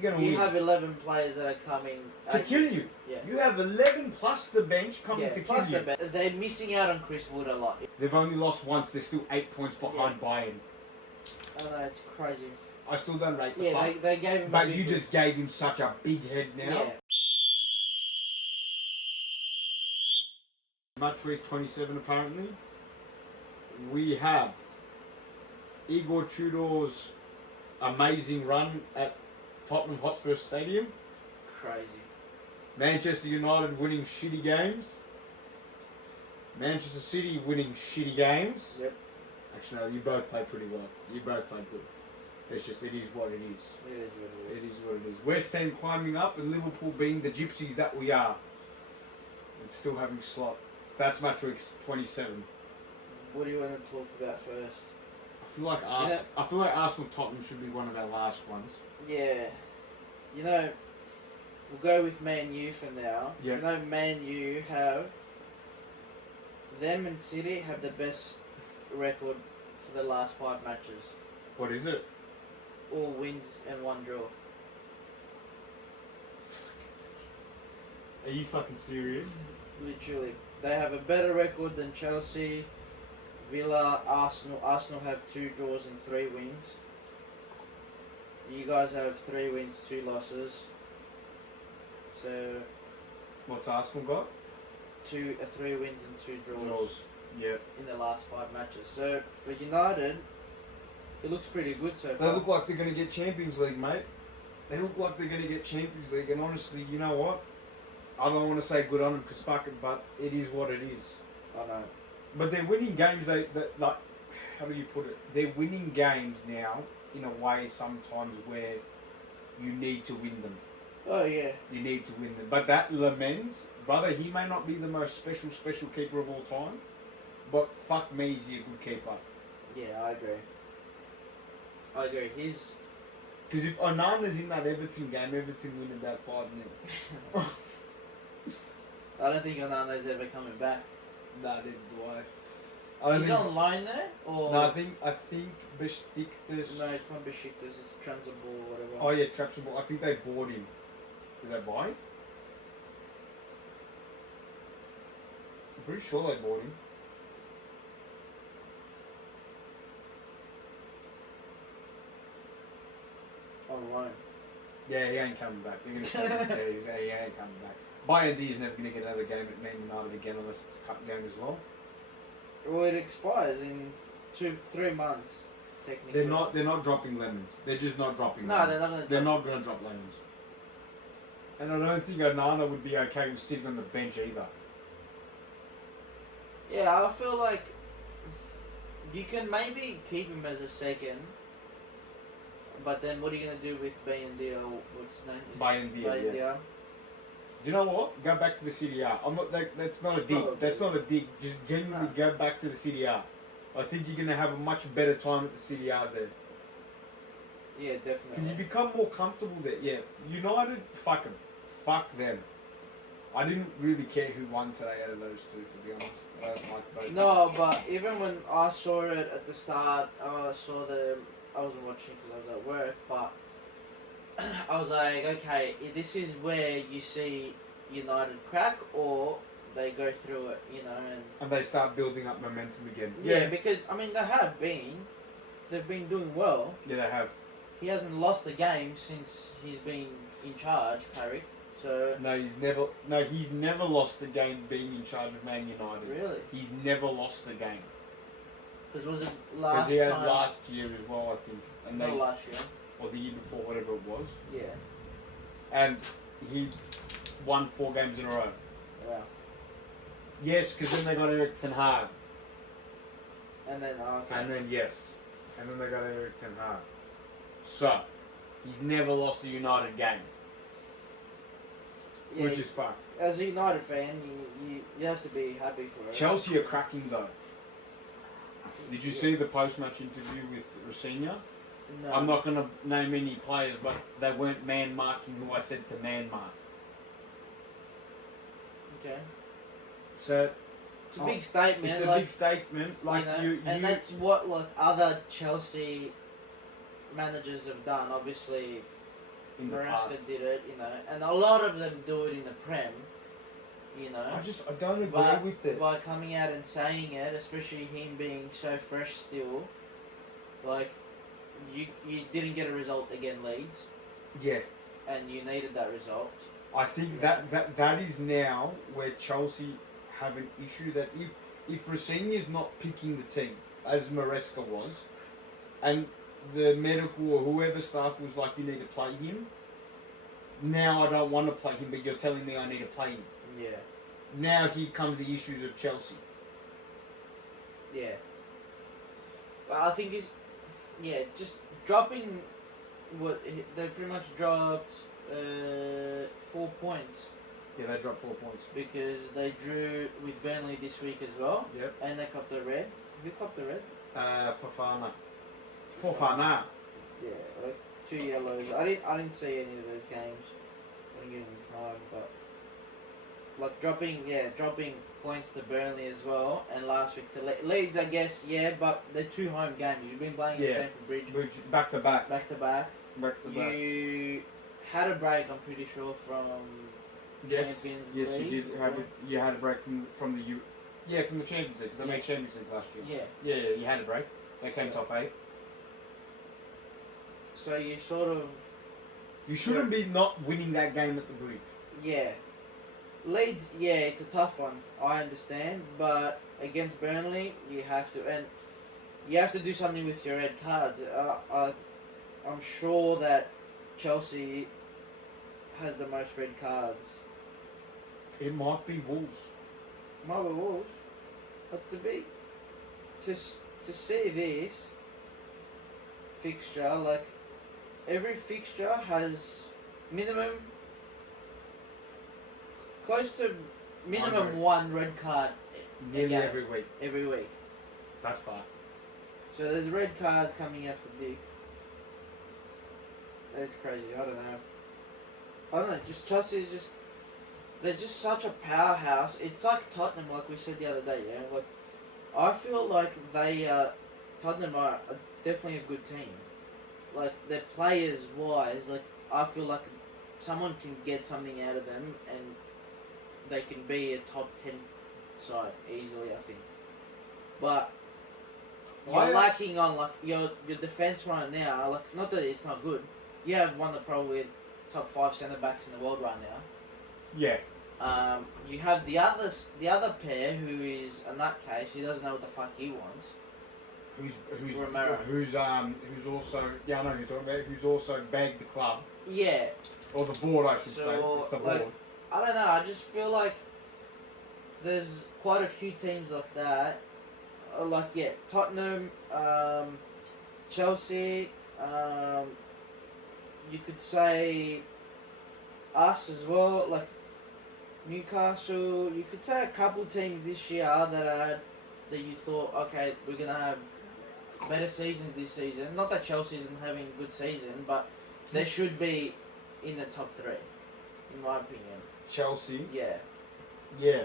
you're going to You win. have 11 players that are coming To kill you. Yeah. You have 11 plus the bench coming to kill you. They're missing out on Chris Wood a lot. They've only lost once. They're still 8 points behind Bayern. I know, it's crazy. I still don't rate the Yeah, they gave him. But you just gave him such a big head now. Yeah. Match week 27 apparently. We have Igor Tudor's amazing run at Tottenham Hotspur Stadium. Crazy. Manchester United winning shitty games. Manchester City winning shitty games. Yep. Actually, no, you both played pretty well. You both played good. It's just, it is what it is. It is what it is. It is what it is. West Ham climbing up and Liverpool being the gypsies that we are. And still having slot. That's match week 27. What do you want to talk about first? I feel like Arsenal Tottenham should be one of our last ones. Yeah. You know, we'll go with Man U for now. Yeah. You know, Man U have... Them and City have the best record for the last 5 matches. What is it? All wins and 1 draw. Are you fucking serious? Literally. They have a better record than Chelsea, Villa, Arsenal. Arsenal have 2 draws and 3 wins. You guys have 3 wins, 2 losses. So... What's Arsenal got? 3 wins and 2 draws. Yeah. In the last 5 matches. So for United, it looks pretty good so far. They look like they're going to get Champions League, mate. They look like they're going to get Champions League, and honestly, you know what? I don't want to say good on them because fuck it, but it is what it is. I know. But they're winning games. Like, how do you put it? They're winning games now in a way sometimes where you need to win them. Oh yeah. You need to win them. But that Lamens, brother, he may not be the most special keeper of all time, but fuck me, is he a good keeper? Yeah, I agree. He's... Because if Onana's in that Everton game, Everton win about 5-0. I don't think Onana's ever coming back. Nah, neither do I. He's on loan there? Or... No, I think Besiktas... No, it's not Besiktas, it's Transabur or whatever. Oh yeah, Trabzonspor. I think they bought him. Did they buy him? I'm pretty sure they bought him. On loan. Yeah, he ain't coming back. They're gonna say, he ain't coming back. Bayern D is never going to get another game at Man United again unless it's a cup game as well. Well, it expires in 3 months, technically. They're not dropping lemons. They're just not dropping no, lemons. They're not going to drop lemons. And I don't think Onana would be okay with sitting on the bench either. Yeah, I feel like you can maybe keep him as a second, but then what are you going to do with Bayendia, or what's his name? Bayendia, yeah. Do you know what? Go back to the CDR. I'm not. That's not a dig. Probably. That's not a dig. Just genuinely go back to the CDR. I think you're gonna have a much better time at the CDR there. Yeah, definitely. Because you become more comfortable there. Yeah, United, fuck them. Fuck them. I didn't really care who won today out of those two, to be honest. I don't like both. No, but even when I saw it at the start, I wasn't watching because I was at work, but I was like, okay, this is where you see United crack or they go through it, you know, and they start building up momentum again. Yeah, because I mean they've been doing well. Yeah, they have. He hasn't lost the game since he's been in charge, Carrick. So he's never lost the game being in charge of Man United. Really? He's never lost the game. Because was it last? Because he had last year as well, I think. And not last year. Or the year before, whatever it was. Yeah. And he won 4 games in a row. Yeah. Yes, because then they got Eric Ten Hag. And then okay. And then they got Eric Ten Hag. So, he's never lost a United game. Yeah, which is fucked. As a United fan, you have to be happy for it. Chelsea are cracking though. Did you see the post-match interview with Rosinha? No. I'm not going to name any players, but they weren't man-marking who I said to man-mark. Okay. So, it's a big statement. It's a big statement. Like and that's what other Chelsea managers have done. Obviously, in the past. Maresca did it, and a lot of them do it in the Prem, I don't agree But with it. by coming out and saying it, especially him being so fresh still, like, you didn't get a result against Leeds, Yeah. and you needed that result. I think that is now where Chelsea have an issue that if Rossini's not picking the team, as Maresca was, and the medical or whoever staff was like, you need to play him, now I don't want to play him, but you're telling me I need to play him. Yeah. Now here comes the issues of Chelsea. Yeah. But I think just dropping they pretty much dropped 4 points. Yeah, they dropped 4 points. Because they drew with Burnley this week as well. Yep. And they copped the red. Who copped the red? Fofana. Fofana. Yeah, like 2 yellows. I didn't see any of those games. I didn't give them time, but like dropping points to Burnley as well, and last week to Leeds, I guess, but they're 2 home games. You've been playing at Stamford Bridge back to back. back to back. Back to back. You had a break, I'm pretty sure, from Champions League. Yes, you did have you had a break from the from the Champions League, because they made Champions League last year. Yeah. Yeah, you had a break. They came top 8. So you sort of... You shouldn't be not winning that game at the Bridge. Yeah. Leeds, it's a tough one. I understand, but against Burnley, you have to do something with your red cards. I'm sure that Chelsea has the most red cards. It might be Wolves. Might be Wolves, but to see this fixture, like every fixture has minimum. Close to minimum 1 red card Nearly every week. Every week. That's fine. So there's red cards coming after Dick. That's crazy. I don't know. Just Chelsea's they're just such a powerhouse. It's like Tottenham, like we said the other day. Yeah, like I feel like Tottenham are definitely a good team. Like their players wise, like I feel like someone can get something out of them and they can be a top 10 side easily, I think. But you're lacking on like your defense right now. Like not that it's not good. You have one of probably top 5 centre backs in the world right now. Yeah. You have the other pair who is a nutcase. He doesn't know what the fuck he wants. Who's Romero. Who's also I know who you're talking about. Who's also bagged the club. Yeah. Or the board, I should say. It's the board. I don't know. I just feel like there's quite a few teams like that. Tottenham, Chelsea. You could say us as well. Like Newcastle. You could say a couple teams this year that you thought, okay, we're gonna have better seasons this season. Not that Chelsea isn't having a good season, but they should be in the top 3, in my opinion. Chelsea. Yeah. Yeah.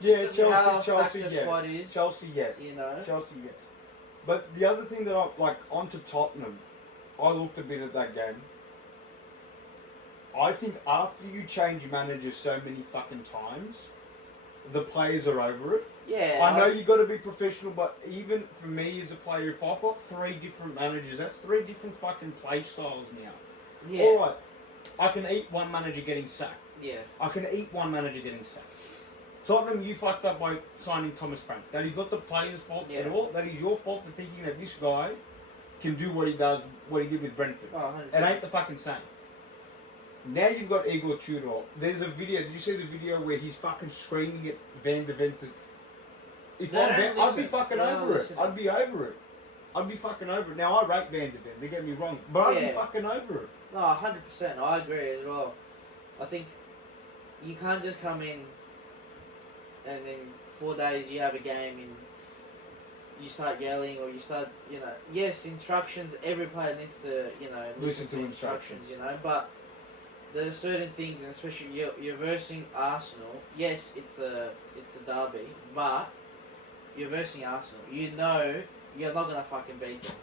Yeah, Chelsea, yeah. Squad is, Chelsea, yes. Chelsea, yes. But the other thing that onto Tottenham, I looked a bit at that game. I think after you change managers so many fucking times, the players are over it. Yeah. I know you got to be professional, but even for me as a player, if I've got 3 different managers, that's 3 different fucking play styles now. Yeah. Alright, I can eat one manager getting sacked. Yeah. I can eat one manager getting sacked. Tottenham, you fucked up by signing Thomas Frank. That is not the player's fault at all. That is your fault for thinking that this guy can do what he did with Brentford. Oh, it ain't the fucking same. Now you've got Igor Tudor. There's a video. Did you see the video where he's fucking screaming at Van de Ven to... If I'm Van, I'd be fucking over it. I'd be over it. I'd be fucking over it. Now, I rate Van de Ven, don't get me wrong, but I'd be fucking over it. No, 100%. I agree as well. I think you can't just come in and in 4 days you have a game and you start yelling or you start, yes, instructions, every player needs to, listen to instructions, but there are certain things, and especially you're versing Arsenal. Yes, it's the derby, but you're versing Arsenal. You know you're not gonna fucking beat them.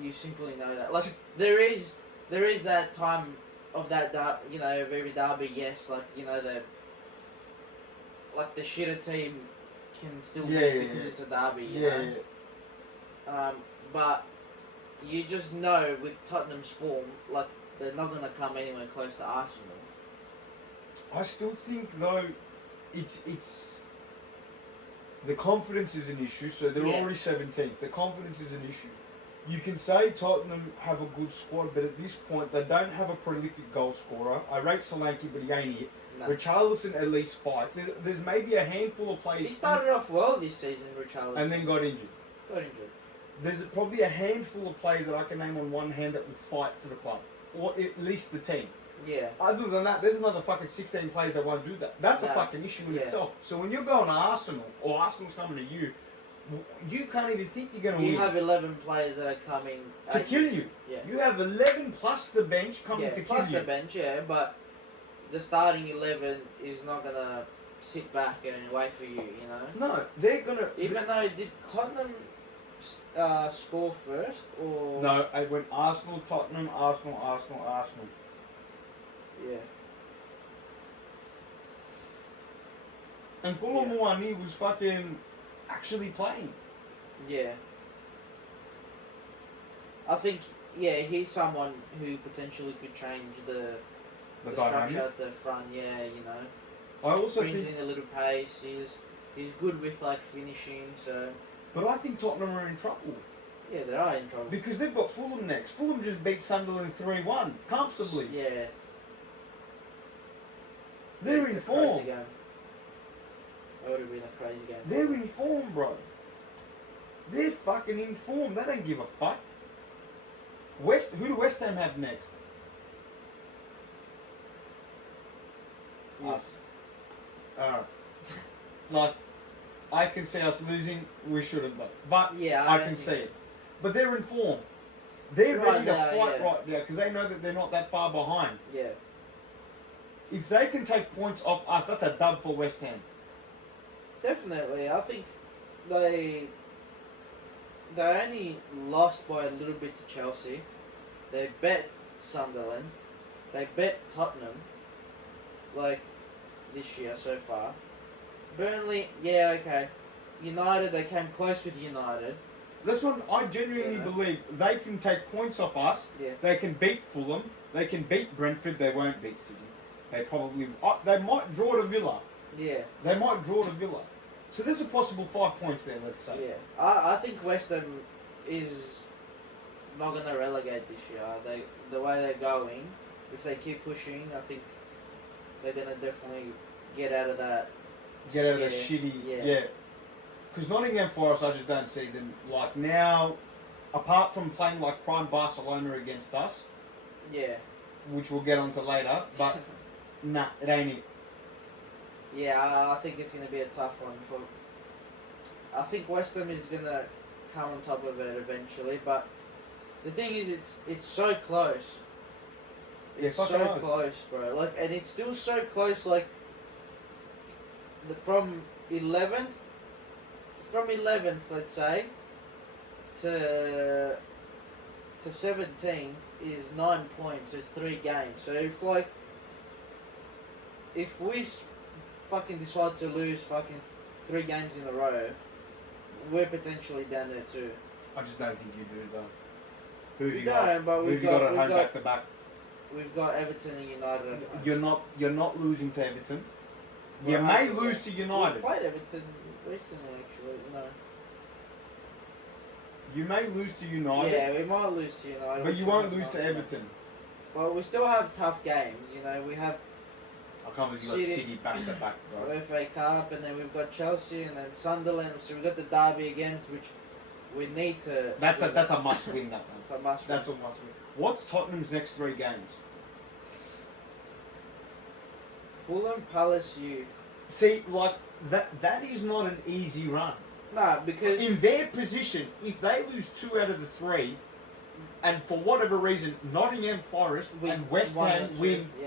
You simply know that. Like there is that time of that of every derby. Yes, like the shitter team can still win because it's a derby. You know. But you just know with Tottenham's form, like they're not gonna come anywhere close to Arsenal. I still think though, it's the confidence is an issue. So they're already 17th. The confidence is an issue. You can say Tottenham have a good squad, but at this point they don't have a prolific goal scorer. I rate Solanke, but he ain't it. No. Richarlison at least fights. There's maybe a handful of players. He started off well this season, Richarlison, and then got injured. There's probably a handful of players that I can name on one hand that will fight for the club, or at least the team. Yeah. Other than that, there's another fucking 16 players that won't do that. That's a fucking issue in itself. So when you're going to Arsenal, or Arsenal's coming to you, you can't even think you're going to win. You have 11 players that are coming to kill you. Yeah. You have 11 plus the bench coming to kill you. Plus the bench, but the starting 11 is not going to sit back and wait for you, you know? No, they're going to... Even though, did Tottenham score first, or... No, it went Arsenal, Tottenham, Arsenal. Yeah. And Koulibaly was fucking actually playing. Yeah. I think, he's someone who potentially could change the structure at the front, you know. I also brings in a little pace, he's good with like finishing, so... But I think Tottenham are in trouble. Yeah, they are in trouble. Because they've got Fulham next. Fulham just beat Sunderland 3-1, comfortably. Yeah. They're in form. Crazy game. That would have been a crazy game. They're in form, bro. They're fucking in form. They don't give a fuck. Who do West Ham have next? Us. Like, I can see us losing. We shouldn't, but I can see it. But they're in form. They're ready to fight right now because they know that they're not that far behind. Yeah. If they can take points off us, that's a dub for West Ham. Definitely. I think they only lost by a little bit to Chelsea. They bet Sunderland. They bet Tottenham. Like, this year so far. Burnley, okay. United, they came close with United. This one, I genuinely believe they can take points off us. Yeah. They can beat Fulham. They can beat Brentford. They won't beat City. They probably... they might draw to Villa. Yeah. They might draw to Villa. So there's a possible 5 points there, let's say. Yeah. I think West Ham is not going to relegate this year. The way they're going, if they keep pushing, I think they're going to definitely get out of that. Get out of that shitty... Yeah. Because Nottingham Forest, I just don't see them. Like now, apart from playing like prime Barcelona against us. Yeah. Which we'll get onto later, but nah, it ain't it. Yeah, I think it's going to be a tough one for... I think West Ham is going to come on top of it eventually, but the thing is, it's so close. It's so close, bro. Like, and it's still so close. Like, from 11th, let's say, to 17th is 9 points. It's 3 games. So if we fucking decide to lose fucking 3 games in a row, we're potentially down there too. I just don't think you do though. Who have you got? But we've got at home back to back. We've got Everton and United. You're not losing to Everton. You may lose to United. We played Everton recently, actually. No. You may lose to United. Yeah, we might lose to United. But you won't lose to Everton. Well, we still have tough games. You know, we have. I can't believe you got City back to back, bro. FA Cup, and then we've got Chelsea, and then Sunderland. So we've got the derby again, which we need to. That's a must win. That one. It's a must win. That's a must win. What's Tottenham's next 3 games? Fulham, Palace, you. See, like that is not an easy run. Nah, because in their position, if they lose 2 out of the 3, and for whatever reason, Nottingham Forest and West Ham win 1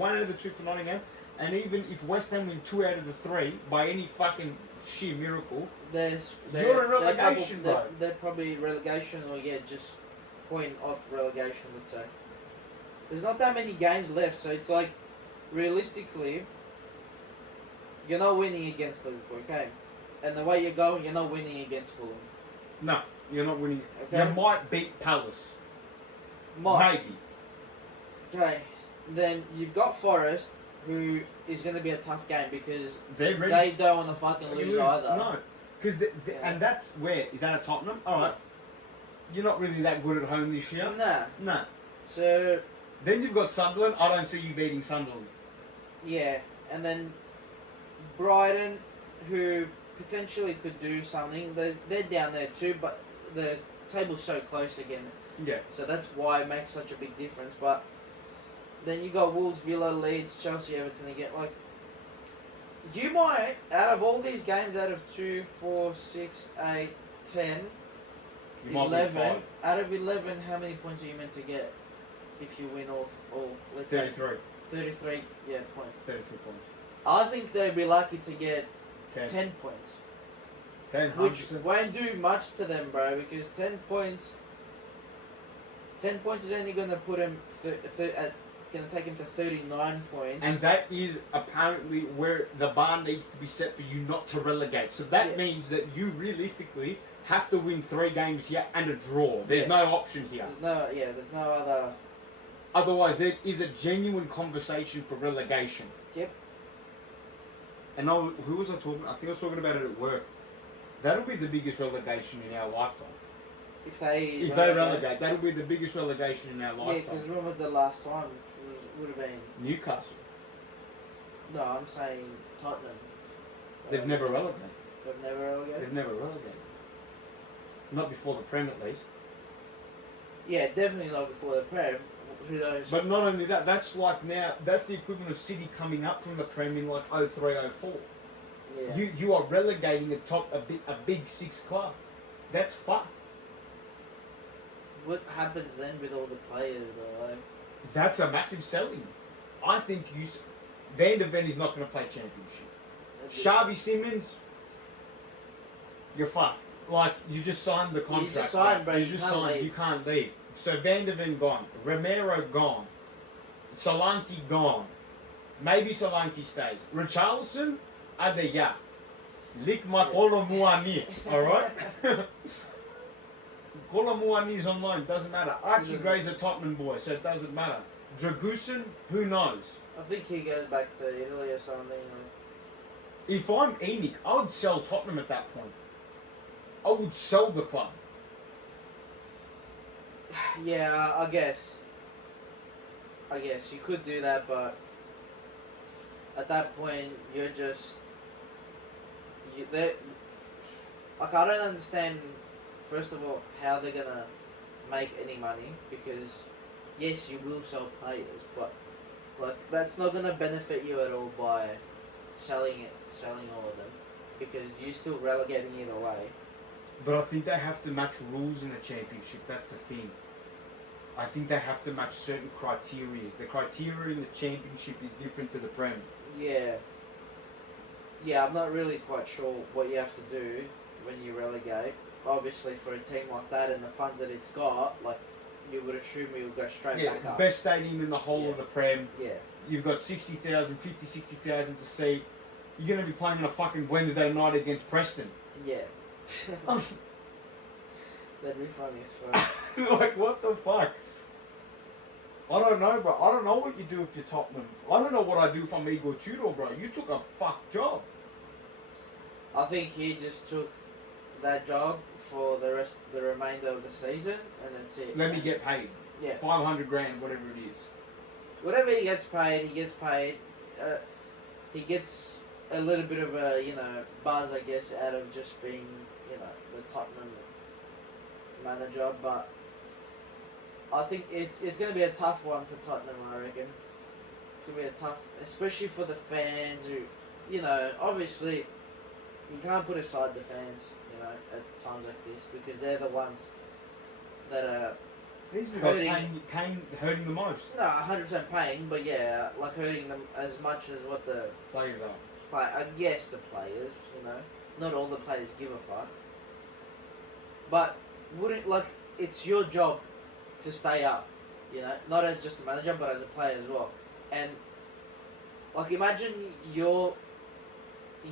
out of the 2 for Nottingham, and even if West Ham win 2 out of the 3 by any fucking sheer miracle, you're in relegation, bro. They're probably relegation, or just point off relegation, let's say. There's not that many games left, so it's like, realistically, you're not winning against Liverpool, okay? And the way you're going, you're not winning against Fulham. No, you're not winning. Okay. You might beat Palace. Might. Maybe. Okay. Then you've got Forest, who is going to be a tough game because They're ready. they don't want to fucking You lose either. No. Because Yeah. and that's where is that at Tottenham? All right. You're not really that good at home this year. Nah. No. So, Then you've got Sunderland. I don't see you beating Sunderland. yeah. And then Brighton, who potentially could do something. They're down there too, but the table's so close again. Yeah. So that's why it makes such a big difference. But then you got Wolves, Villa, Leeds, Chelsea, Everton again. Like, you might, out of all these games, out of 2, 4, 6, 8, 10, You might win 11, 5. out of 11, how many points are you meant to get if you win all let's say 33. 33, yeah, points. 33 points. I think they'd be lucky to get 10. 10 points. 10. Which 100%. won't do much to them, bro, because 10 points is only going to put him, going to take him to 39 points. And that is apparently where the bar needs to be set for you not to relegate. So that Yeah. means that you realistically have to win 3 games here and a draw. There's Yeah. no option here. There's no other. Otherwise, there is a genuine conversation for relegation. Yep. And who was I talking? I think I was talking about it at work. That'll be the biggest relegation in our lifetime. If they relegate, that'll be the biggest relegation in our Yeah, lifetime. because when was the last time? Would have been. Newcastle, No, I'm saying Tottenham. they've never relegated. They've never relegated? They've never relegated. Not before the Prem, at least. Yeah, definitely not before the Prem. Who knows? But not only that, that's like now, that's the equivalent of City coming up from the Prem in like 03, 04. Yeah. You are relegating a big 6 club. That's fucked. What happens then with all the players, bro? Like, That's a massive selling. I think Van der Ven is not going to play championship. Xavi Simons, you're fucked. Like, you just signed the contract. just signed, bro. You just can't signed. leave. You can't leave. So Van der Ven gone. Romero gone. Solanke gone. Maybe Solanke stays. Richarlison, adeya. Lik ma Kolo Muani. Alright? Kolo Muani's on loan. Doesn't matter. Archie Gray's a Tottenham boy, so it doesn't matter. Dragusin, who knows? I think he goes back to Italy or something. Like. If I'm Enoch, I would sell Tottenham at that point. I would sell the club. Yeah, I guess. You could do that, but at that point, you're just. Like, I don't understand, first of all, how they're gonna make any money, because, yes, you will sell players, but, like, that's not gonna benefit you at all by selling all of them, because you're still relegating either way. But I think they have to match rules in the championship. That's the thing. I think they have to match certain criteria. The criteria in the championship is different to the Prem. Yeah. Yeah, I'm not really quite sure what you have to do when you relegate. Obviously, for a team like that and the funds that it's got, like, you would assume it would go straight back the up. best stadium in the whole of the Prem. Yeah. You've got 60,000, 60,000 to see. You're going to be playing on a fucking Wednesday night against Preston. Yeah. That'd be funny as fuck. Like, what the fuck? I don't know, bro. I don't know what you do if you're Tottenham. I don't know what I do if I'm Igor Tudor, bro. You took a fuck job. I think he just took that job for the remainder of the season, and that's it. Let me get paid. Yeah. 500 grand, whatever it is. Whatever he gets paid, he gets paid. He gets a little bit of a, buzz, I guess, out of just being, the Tottenham manager, but I think it's going to be a tough one for Tottenham, I reckon. It's going to be a tough, especially for the fans who, obviously, you can't put aside the fans, at times like this, because they're the ones that are These are hurting. hurting the most. No, 100% paying, but yeah, like hurting them as much as what the Players are. I guess the players, not all the players give a fuck. But wouldn't, it's your job to stay up, You know, not as just a manager, but as a player as well. And like, imagine you're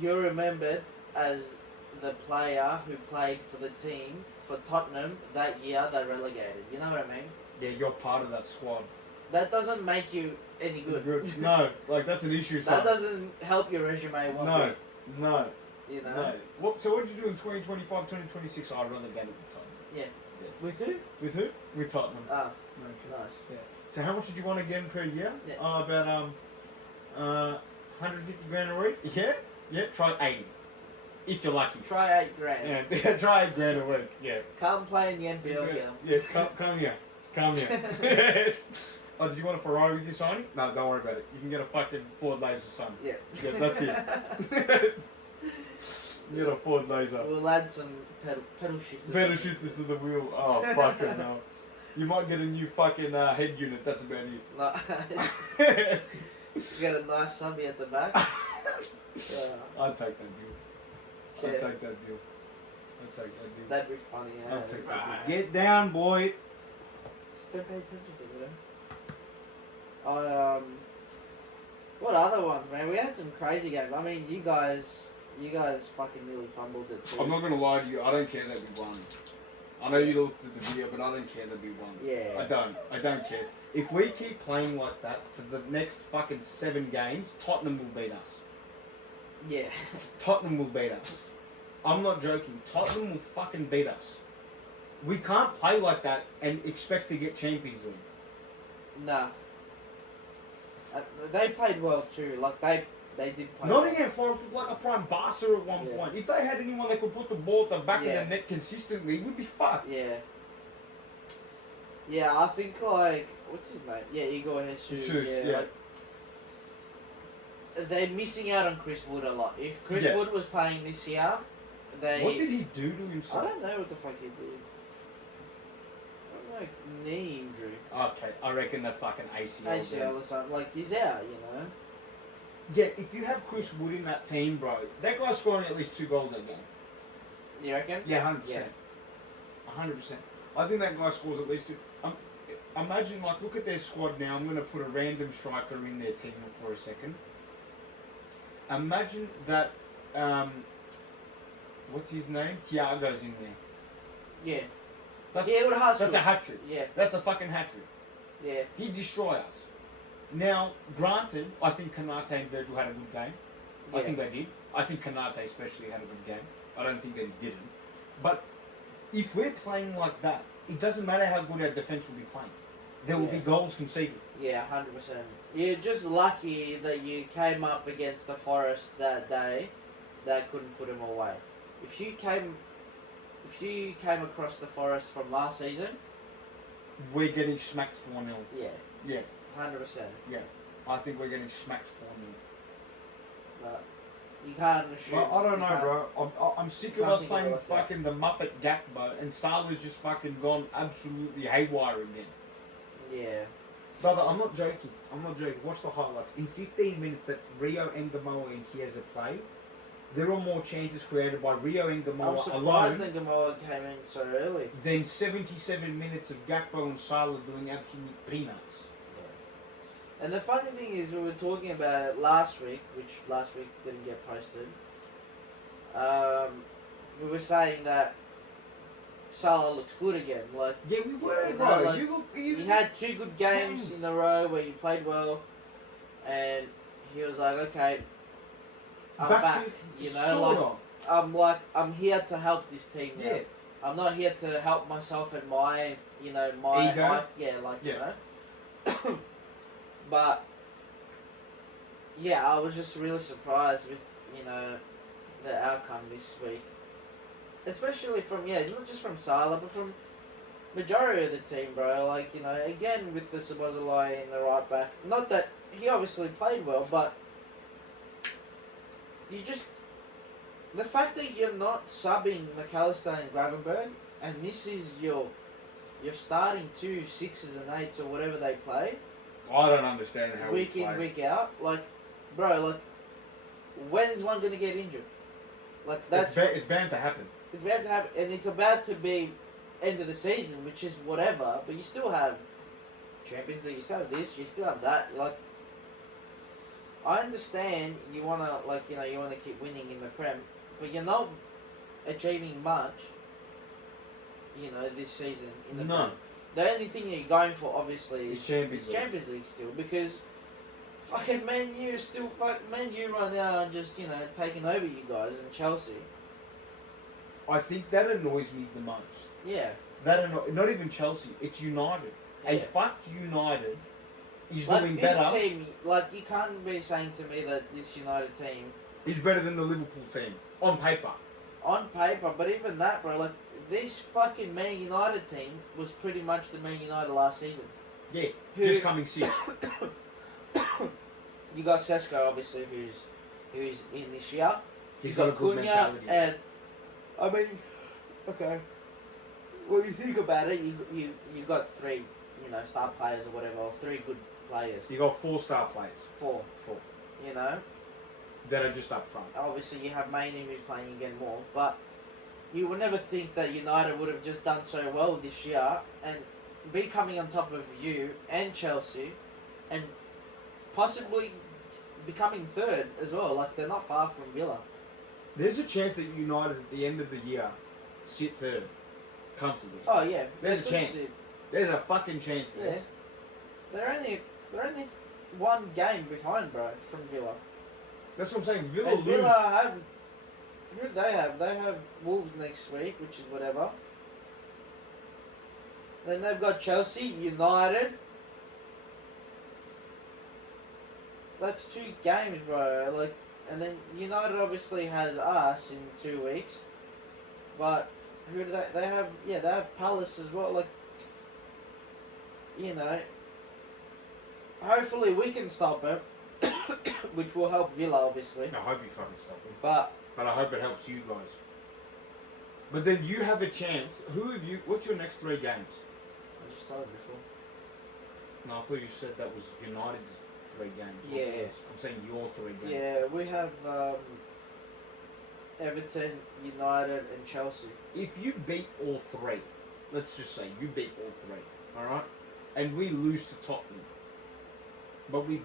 remembered as the player who played for the team for Tottenham that year they relegated. You know what I mean? Yeah, you're part of that squad. That doesn't make you any good. No, like that's an issue. That doesn't help your resume one No, bit. no, You know? no. So what did you do in 2025, 2026? I relegated with Tottenham. Yeah. With who? With who? With Tottenham. Ah, Okay. nice. Yeah. So how much did you want to get per year? Yeah. About 150 grand a week. Yeah. Yeah. Try 80, if you're lucky. Try 8 grand. Yeah. Try 8 grand a week. Yeah. Come play in the NPL here. Yeah. Come here. Come here. Oh, did you want a Ferrari with your signing? No, don't worry about it. You can get a fucking Ford Laser, son. Yeah. Yeah, that's it. You get a Ford Laser. We'll add some pedal shifters. Better shoot this to the wheel. Oh, fucking no. You might get a new fucking head unit, that's about it. Nice. You get a nice subby at the back. I'd take that deal. Yeah. I'd take that deal. I'd take that deal. That'd be funny, yeah. I'll take that deal. Get down, boy. Just don't pay attention to them. What other ones, man? We had some crazy games. I mean, you guys fucking nearly fumbled it too. I'm not gonna lie to you, I don't care that we won. I know you looked at the video, but I don't care that we won. Yeah. I don't care. If we keep playing like that for the next fucking 7 games, Tottenham will beat us. Yeah. Tottenham will beat us. I'm not joking. Tottenham will fucking beat us. We can't play like that and expect to get Champions League. Nah. They played well too. Like they did play. Nottingham Forest looked like a prime Barca at one point. If they had anyone that could put the ball at the back of the net consistently, we'd be fucked. Yeah. Yeah, I think like what's his name? Yeah, Igor Jesus. Yeah. Like, they're missing out on Chris Wood a lot. If Chris Wood was playing this year, they. What did he do to himself? I don't know what the fuck he did. Like knee injury. Okay, I reckon that's like an ACL. ACL or something. Like he's out, you know. Yeah, if you have Chris Wood in that team, bro, that guy's scoring at least 2 goals a game. You reckon? Yeah, 100%. Yeah. 100%. I think that guy scores at least 2. Imagine, like, look at their squad now. I'm going to put a random striker in their team for a second. Imagine that, what's his name? Thiago's in there. Yeah. That's, yeah, it would hustle. That's a hat-trick. Yeah. That's a fucking hat-trick. Yeah. He'd destroy us. Now, granted, I think Kanate and Virgil had a good game. Yeah. I think they did. I think Kanate especially had a good game. I don't think that he didn't. But if we're playing like that, it doesn't matter how good our defence will be playing. There will be goals conceded. Yeah, 100%. You're just lucky that you came up against the Forest that day that couldn't put him away. If you came across the Forest from last season, we're getting smacked 4-0. Yeah. Yeah. 100%. Yeah. I think we're getting smacked 4-0. But you can't assume. Well, I don't know, bro. I'm sick of us playing like fucking the Muppet Gakpo, and Salah's just fucking gone absolutely haywire again. Yeah. Brother, I'm not joking. Watch the highlights. In 15 minutes that Rio Ngamoa and Chiesa play, there are more chances created by Rio Ngamoa alone that Ngamoa came in so early. Than 77 minutes of Gakpo and Salah doing absolute peanuts. And the funny thing is, we were talking about it last week, which last week didn't get posted. We were saying that Salah looks good again. Like yeah, we were, you bro. know, like, he had 2 good games in a row where he played well, and he was like, okay, I'm back. You know, I'm here to help this team now. Yeah. I'm not here to help myself and my ego. You know. But yeah, I was just really surprised with the outcome this week, especially from not just from Salah but from majority of the team, bro. Like again with the Szoboszlai in the right back. Not that he obviously played well, but the fact that you're not subbing McAllister and Gravenberch, and this is your starting 2 6s and 8s or whatever they play. I don't understand how week in, week out. Like, bro, when's one gonna get injured? Like, it's bound to happen. It's bound to happen, and it's about to be end of the season, which is whatever. But you still have Champions League. You still have this. You still have that. Like, I understand you wanna you wanna keep winning in the Prem, but you're not achieving much. This season in the Prem. The only thing you're going for, obviously, is Champions League still, because fucking Man U is still Man U right now are just taking over you guys, and Chelsea. I think that annoys me the most. Yeah. Not even Chelsea. It's United. Yeah. A fucked United is like doing this better. Team, you can't be saying to me that this United team is better than the Liverpool team on paper. On paper, but even that, bro, this fucking Man United team was pretty much the Man United last season. Yeah, just coming sixth. You got Sesko, obviously, who's in this year. He's got a good mentality. And I mean, okay. When you think about it, you got three, star players or whatever, or three good players. You got 4 star players. Four. That are just up front. Obviously, you have Mainoo who's playing again more, but you would never think that United would have just done so well this year and be coming on top of you and Chelsea, and possibly becoming third as well. Like, they're not far from Villa. There's a chance that United at the end of the year sit third comfortably. Oh yeah, there's a chance. There's a fucking chance there. Yeah, they're only one game behind, bro, from Villa. That's what I'm saying. Villa have. Who do they have? They have Wolves next week, which is whatever. Then they've got Chelsea, United. That's 2 games, bro. And then United obviously has us in 2 weeks. But who do they have? Yeah, they have Palace as well. Hopefully we can stop it, which will help Villa, obviously. I hope you fucking stop them. But I hope it helps you guys. But then you have a chance. What's your next 3 games? I just told you before. No, I thought you said that was United's 3 games. Yeah. I'm saying your 3 games. Yeah, we have Everton, United, and Chelsea. If you beat all 3, let's just say you beat all 3, alright? And we lose to Tottenham. But we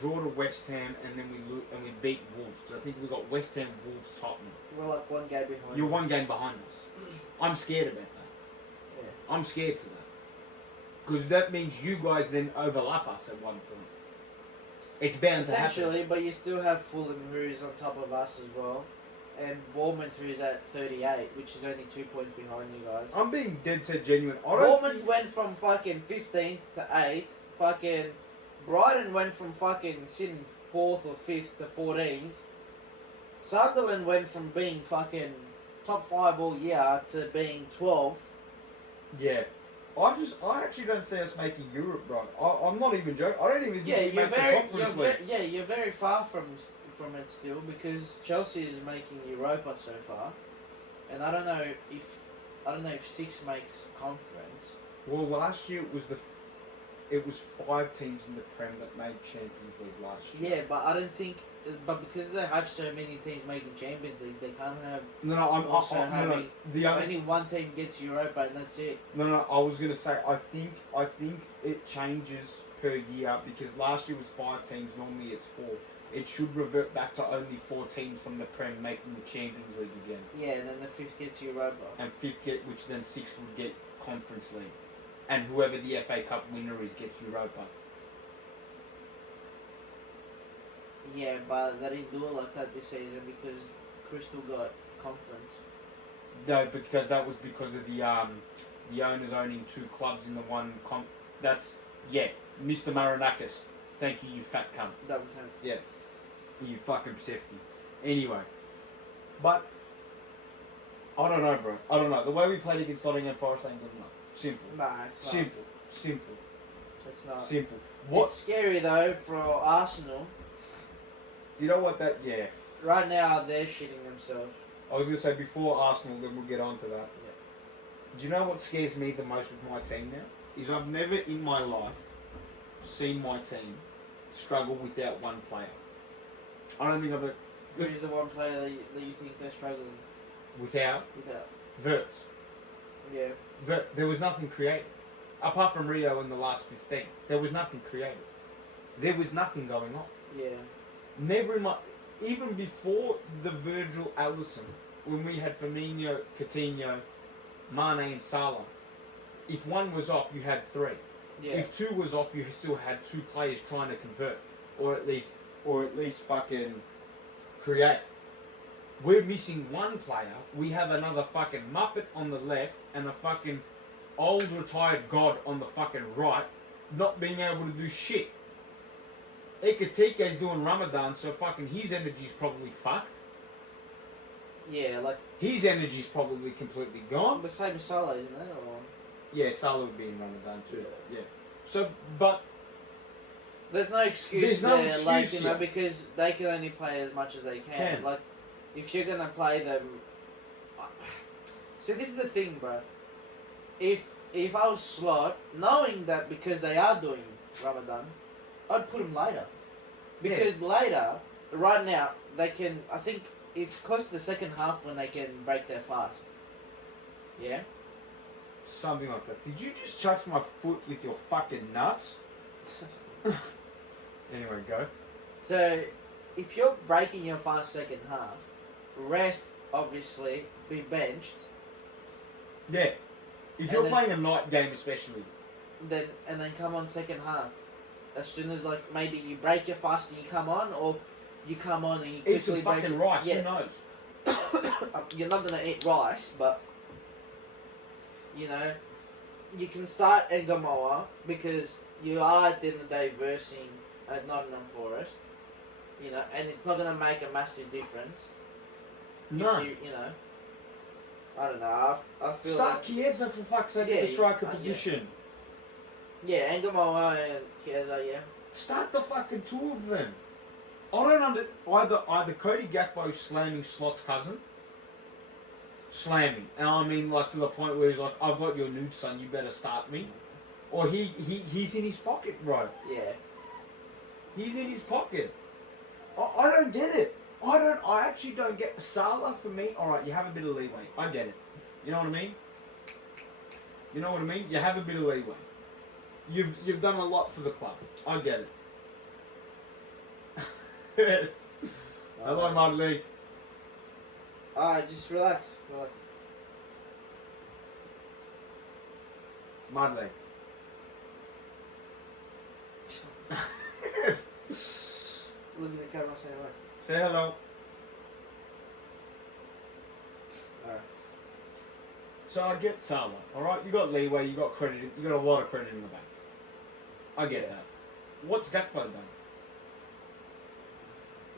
draw to West Ham, and then we beat Wolves. So I think we got West Ham, Wolves, Tottenham. We're like 1 game behind. You're 1 game behind us. I'm scared about that. Yeah. I'm scared for that. Because that means you guys then overlap us at one point. It's bound to happen. Potentially, but you still have Fulham, who's on top of us as well. And Bournemouth, who's at 38, which is only 2 points behind you guys. I'm being dead set genuine. Bournemouth went from fucking 15th to 8th. Fucking Brighton went from fucking sitting 4th or 5th to 14th. Sunderland went from being fucking top 5 all year to being 12th. Yeah. I actually don't see us making Europe, bro. I'm not even joking. I don't even think we make the Conference League. You're very far from it still, because Chelsea is making Europa so far, and I don't know if 6 makes conference. Well, last year it was 5 teams in the Prem that made Champions League last year. Yeah, but I don't think. But because they have so many teams making Champions League, they can't have. Only one team gets Europa, and that's it. No. I was gonna say I think it changes per year, because last year was 5 teams. Normally it's 4. It should revert back to only 4 teams from the Prem making the Champions League again. Yeah, and then the 5th gets Europa. And 5th which then 6th would get Conference League, and whoever the FA Cup winner is gets Europa. Yeah, but they didn't do it like that this season because Crystal got conference. No, because that was because of the owners owning 2 clubs in the one that's Mr. Marinakis. Thank you, you fat cunt. Double cunt. Yeah. You fucking sifty. Anyway. But I don't know, bro. I don't know. The way we played against Nottingham Forest ain't good enough. Simple. Nah, it's not. Simple. It's not. Simple. It's scary though for Arsenal. You know what that? Yeah. Right now they're shitting themselves. I was gonna say before Arsenal, then we'll get on to that. Yeah. Do you know what scares me the most with my team now? Is I've never in my life seen my team struggle without one player. I don't think I've ever... Who's the one player that you think they're struggling? Without? Without. Verts. Yeah. There was nothing creative. apart from Rio in the last 15, there was nothing created. There was nothing going on. Yeah. Never in my, even before the Virgil Alisson, when we had Firmino, Coutinho, Mane, and Salah, if one was off, you had three. Yeah. If two was off, you still had two players trying to convert, or at least fucking create. We're missing one player. We have another fucking muppet on the left and a fucking old retired god on the fucking right, not being able to do shit. Ekatike's doing Ramadan, so fucking his energy's probably fucked. Yeah, like His energy's probably completely gone. the same as Salah, isn't it? Or Yeah, Salah would be in Ramadan too. Yeah. So, but there's no excuse There's no there, excuse like, you know, here. because they can only play as much as they can. Like, if you're gonna play them, see, this is the thing, bro. If I was Slot, knowing that because they are doing Ramadan, I'd put them later. Because later, right now, they can. I think it's close to the second half when they can break their fast. Yeah. something like that. Did you just touch my foot with your fucking nuts? Anyway, go. So, if you're breaking your fast second half, rest, obviously, be benched, Yeah. If And you're then- playing a night game, especially. then come on second half. As soon as, like, maybe you break your fast and you come on, or you come on and you quickly Eat some break fucking it. rice, Yeah. who knows? You're not gonna eat rice, but you know, you can start Engamoa because you are at the end of the day versing at Nottingham Forest. You know, and it's not gonna make a massive difference. No. If you know, I don't know. I feel Start like, Chiesa for fuck's sake Yeah, in the striker yeah. position. yeah, Engamoa and Chiesa, yeah. Start the fucking two of them. I don't either Cody Gakpo slamming Slot's cousin, slamming, and I mean like to the point where he's like, I've got your nude son, you better start me, or he's in his pocket, bro. Yeah. He's in his pocket. I don't get it. I actually don't get Salah for me. All right, you have a bit of leeway. I get it. You know what I mean? You know what I mean? You have a bit of leeway. You've done a lot for the club. I get it. Hello, Madly. Alright, just relax. Madly. Look at the camera, say hello. Say hello. Alright. So I get Salah. All right, you got leeway. You got credit. You got a lot of credit in the bank. I get that. What's Gakpo done?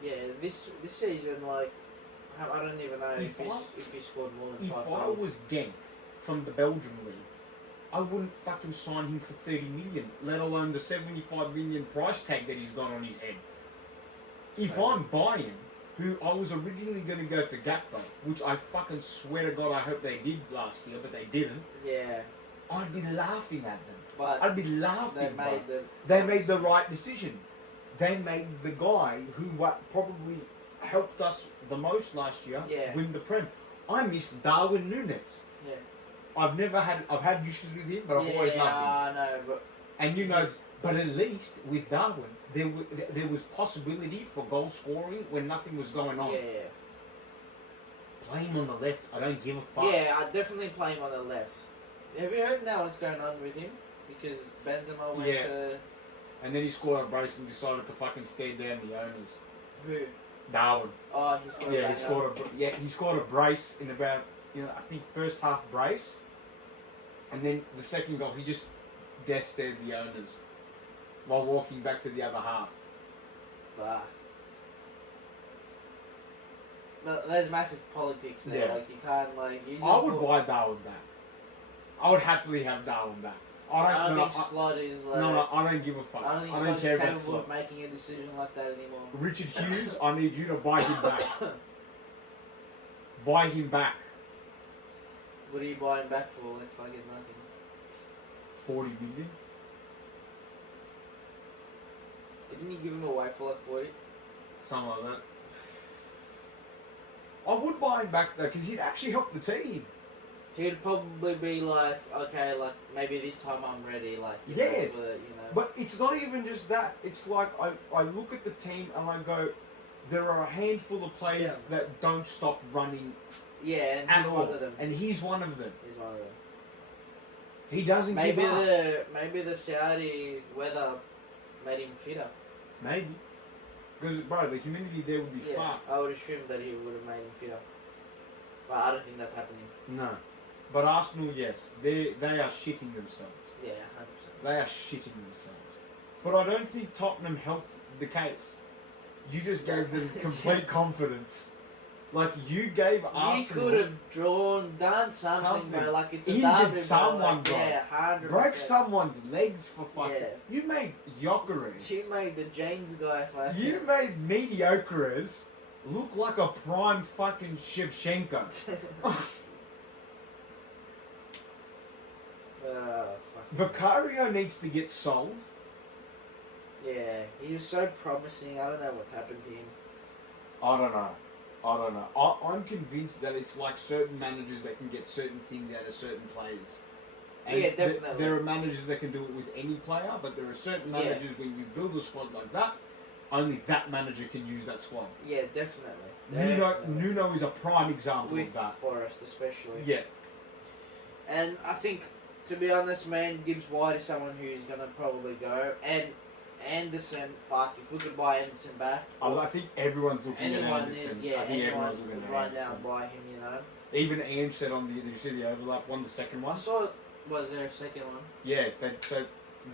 Yeah, this season, like, I don't even know if he scored more than If 5 I goals. was Genk from the Belgium league, I wouldn't fucking sign him for 30 million, let alone the 75 million price tag that he's got on his head. If I'm Bayern, who I was originally going to go for Gakpo, which I fucking swear to God I hope they did last year, but they didn't, Yeah, I'd be laughing at them. but I'd be laughing. they They made the right decision. They made the guy who probably helped us the most last year win the Prem. I miss Darwin Núñez. Yeah. I've had issues with him, but I've always loved him. I know, but And you know, but at least with Darwin, there was possibility for goal scoring when nothing was going on. yeah. Play him on the left. I don't give a fuck. Yeah, I definitely play him on the left. Have you heard now what's going on with him? Because Benzema went to... And then he scored a brace and decided to fucking stare down the owners. Who? Darwin. Oh, he scored Yeah, he scored a brace in about, I think first half brace, and then the second goal he just death stared the owners while walking back to the other half. Fuck. But there's massive politics there. Yeah. Like you can't you. Just I would buy Darwin back. I would happily have Darwin back. I don't think Slot is like. No, I don't give a fuck. I don't think Slot is capable of making a decision like that anymore. Richard Hughes, I need you to buy him back. Buy him back. What are you buying back for? Like fucking nothing. 40 million. Didn't you give him away for like 40? Something like that. I would buy him back though, because he'd actually help the team. He'd probably be like, okay, like maybe this time I'm ready, like Yes. for, you know. But it's not even just that. It's like I look at the team and I go, there are a handful of players that don't stop running yeah, and at he's all. one of them. And he's one of them. He's one of them. He doesn't Maybe give up. maybe the Saudi weather made him fitter. Maybe. Because, bro, the humidity there would be fucked. I would assume that he would have made him fitter. But I don't think that's happening. No. But Arsenal, yes. They are shitting themselves. Yeah, 100%. They are shitting themselves. But I don't think Tottenham helped the case. You just gave them complete confidence. Like, you gave Arsenal... You could have done something, bro. Like, it's a Injured derby, someone, bro. Like, bro. yeah, 100%. Broke someone's legs, for fuck's Yeah. sake. You made Gyökeres. You made the James guy fucking... You made mediocres look like a prime fucking Shevchenko. fuck. Vicario needs to get sold. Yeah, he was so promising. I don't know what's happened to him. I don't know. I'm convinced that it's like certain managers that can get certain things out of certain players. And Yeah, definitely. There are managers that can do it with any player, but there are certain managers when you build a squad like that, only that manager can use that squad. Yeah, definitely. Nuno is a prime example With of that. Forest, especially. Yeah. And I think, to be honest, man, Gibbs White is someone who's gonna probably go. And Anderson, fuck, if we could buy Anderson back. I think everyone's looking at Anyone Anderson. is, yeah, I think anyone everyone's looking could at right now Anderson. buy him, you know. Even Ange said on the, did you see the overlap on the second I one? saw, was there a second one? Yeah, so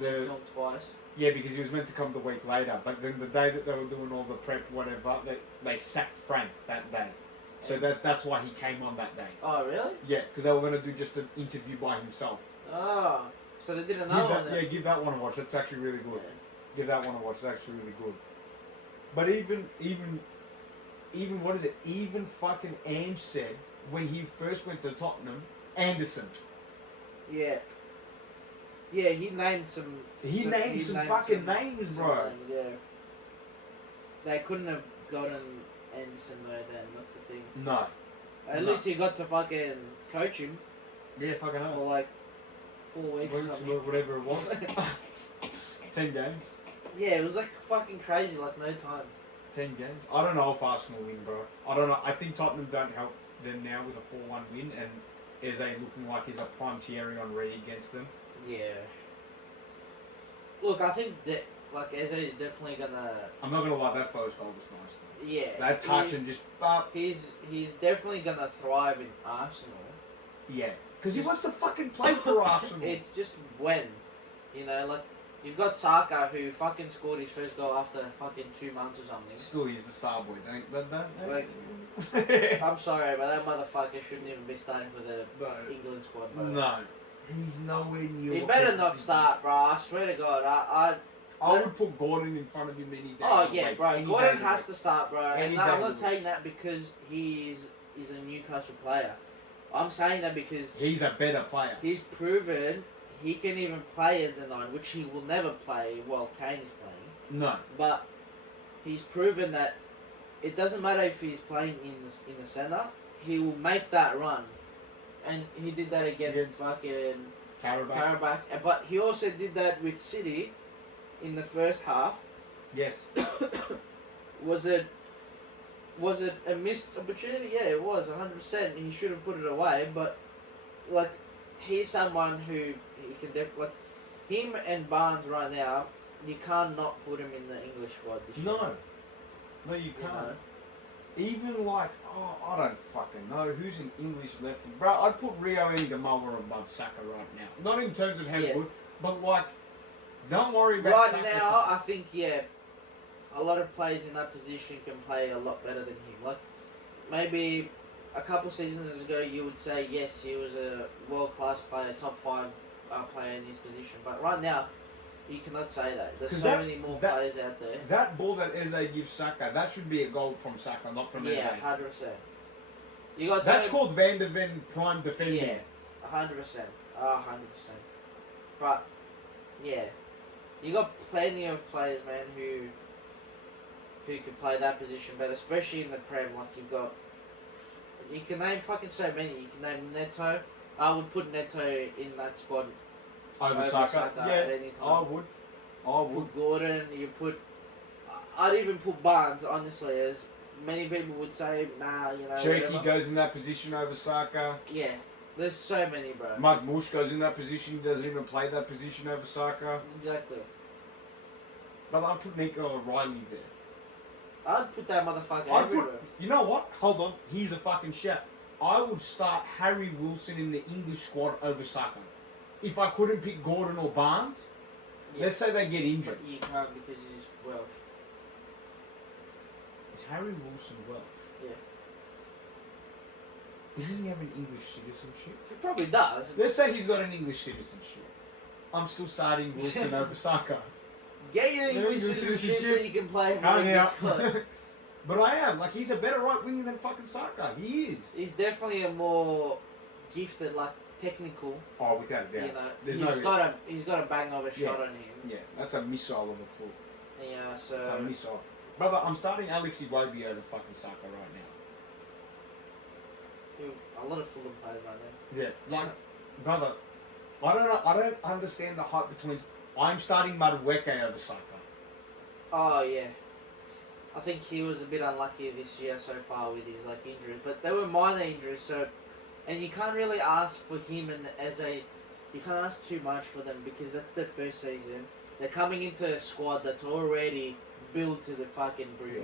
They the filmed twice. yeah, because he was meant to come the week later, but then the day that they were doing all the prep, whatever, they sacked Frank that day. So that's why he came on that day. Oh, really? Yeah, because they were going to do just an interview by himself. Oh, so they did another one then? Yeah, give that one a watch. That's actually really good. Give that one a watch. It's actually really good. But even what is it? Even fucking Ange said when he first went to Tottenham, Anderson. Yeah. Yeah, he named some... He named some fucking names, bro. Names, yeah. They couldn't have gotten Anderson though then, that's the thing. No. At least he got to fucking coach him Yeah, fucking hell. for like 4 weeks or something. Whatever it was. 10 games. Yeah, it was like fucking crazy, like no time. 10 games. I don't know if Arsenal win, bro. I don't know. I think Tottenham don't help them now with a 4-1 win, and Eze looking like he's a prime Thierry Henry against them. Yeah. Look, I think that like Eze is definitely gonna. I'm not gonna lie, that first goal was nice though. Yeah. That touch and just He's definitely gonna thrive in Arsenal. yeah, because he wants to fucking play for Arsenal. It's just when, you know, like you've got Saka who fucking scored his first goal after fucking 2 months or something. Still, he's the star boy. Like, I'm sorry, but that motherfucker shouldn't even be starting for the England squad, bro. No, he's nowhere near. He better not start, bro. I swear to God, I would put Gordon in front of him any day. Oh yeah, bro. Any Gordon day has to start, bro. Any And day I'm of not the saying that because he's a Newcastle player. I'm saying that because he's a better player. he's proven he can even play as the 9, which he will never play while Kane is playing. No. But he's proven that it doesn't matter if he's playing in the centre, he will make that run. And he did that against fucking Karabakh. But he also did that with City in the first half. Yes. Was it a missed opportunity? Yeah, it was 100%. He should have put it away, but like he's someone who he can like him and Barnes right now. You can't not put him in the English squad this year. No, you can't. know? Even like, I don't fucking know who's an English lefty, bro. I'd put Rio Muller above Saka right now. Not in terms of how good, but like, don't worry about Right Saka. now, I think a lot of players in that position can play a lot better than him. Like maybe a couple seasons ago, you would say yes, he was a world-class player, top 5 player in his position. But right now, you cannot say that. There's so many more players out there. That ball that Eze gives Saka, that should be a goal from Saka, not from Eze. Yeah, 100%. You got That's called Van de Ven prime defending. Yeah, 100%. 100%. But yeah, you got plenty of players, man, who can play that position better, especially in the Prem. Like you can name fucking so many. You can name Neto, I would put Neto in that squad Over over Saka. Saka Yeah, at any I time. would. I would. Put Gordon, you put... I'd even put Barnes, honestly, as many people would say, nah, you know, Cherokee whatever. goes in that position over Saka. Yeah, there's so many, bro. Mud Mush goes in that position. He doesn't even play that position over Saka. Exactly. But I'd put Nico O'Reilly there. I'd put that motherfucker I'd everywhere. put. You know what? Hold on. Here's a fucking shout. I would start Harry Wilson in the English squad over Saka. If I couldn't pick Gordon or Barnes, Yeah. let's say they get injured. But you can't because he's Welsh. Is Harry Wilson Welsh? Yeah. Doesn't he have an English citizenship? He probably does. Let's say he's got an English citizenship. I'm still starting Wilson over Saka. Get your English English citizenship so citizenship. you can play for Hang the out. squad. But I am. Like, he's a better right winger than fucking Saka. He is. He's definitely a more gifted, like technical. Oh, without a doubt. You know, There's he's got a bang of a Yeah. shot on him. Yeah, that's a missile of a foot. Yeah, It's a so missile. Brother, I'm starting Alex Iwobi over fucking Saka right now. a lot of Fulham players right now. Yeah. Like, brother, I don't know. I don't understand the hype between. I'm starting Madueke over Saka. Oh yeah, I think he was a bit unlucky this year so far with his like injuries, but they were minor injuries. So, and you can't really ask for him and you can't ask too much for them because that's their first season. They're coming into a squad that's already built to the fucking brim. Yeah.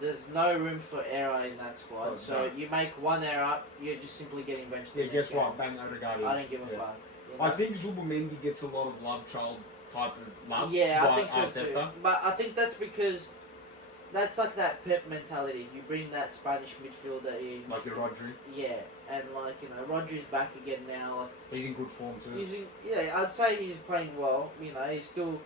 There's no room for error in that squad. Oh, so no. you make one error, you're just simply getting benched. Yeah, the guess next what? game. Bang Odegaard. I don't give a fuck. You know? I think Zubomendi gets a lot of love child type of love. Yeah, I by think so too. Arteta. But I think that's because that's like that Pep mentality. You bring that Spanish midfielder in. Like your Rodri. Yeah, and like you know, Rodri's back again now. Like, He's in good form too. he's in, yeah, I'd say he's playing well. You know, he's Still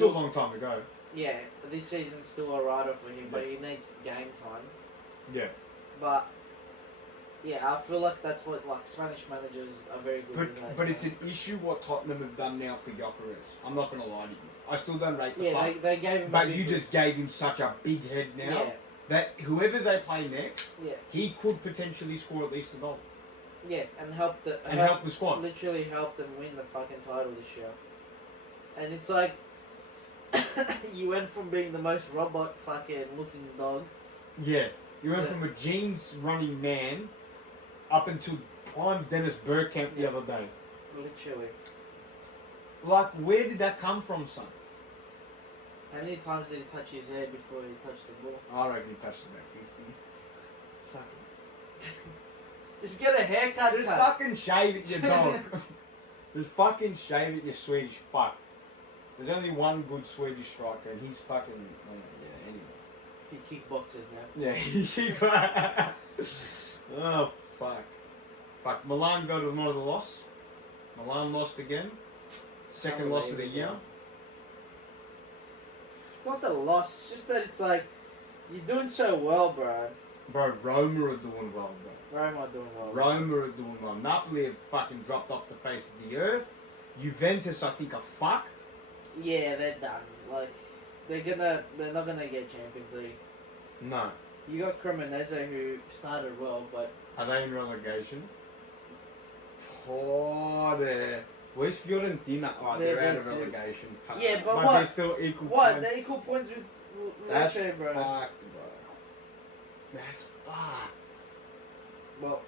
a long time to go. yeah. This season's still a rider for him, but he needs game time. Yeah. But yeah, I feel like that's what like Spanish managers are very good with. That, But you it's know? an issue what Tottenham have done now for Gyökeres. I'm not gonna lie to you. I still don't rate the yeah, fuck. they gave him. a But big you boost. just gave him such a big head now Yeah, that whoever they play next, yeah, he could potentially score at least a goal yeah, and help the and help the squad. literally help them win the fucking title this year. And it's like you went from being the most robot fucking looking dog. Yeah, you went So- from a jeans running man up until prime Dennis Bergkamp the Yeah. other day. Literally. Like, where did that come from, son? How many times did he touch his head before he touched the ball? I reckon he touched about 50. Just get a haircut. Just cut. fucking shave it, you dog. Just fucking shave it, you Swedish fuck. There's only one good Swedish striker, and he's fucking. Yeah, anyway. He kickboxes now. Yeah, he. Oh, fuck. Fuck. Milan got another loss. Milan lost again. Second loss of the year. It's not the loss, it's just that it's like you're doing so well, bro. Bro, Roma are doing well, bro. Roma doing well. Roma are doing well. Napoli have fucking dropped off the face of the earth. Juventus, I think, are fucked. Yeah, they're done. Like they're not gonna get Champions League. No. You got Cremonese who started well, but Are they in relegation? Oh, where's Fiorentina? Oh, they're out of They're too. relegation. Yeah, but They're what? still equal what? points. They're equal points with That's Lecce, bro. fucked, bro. That's fucked. Well,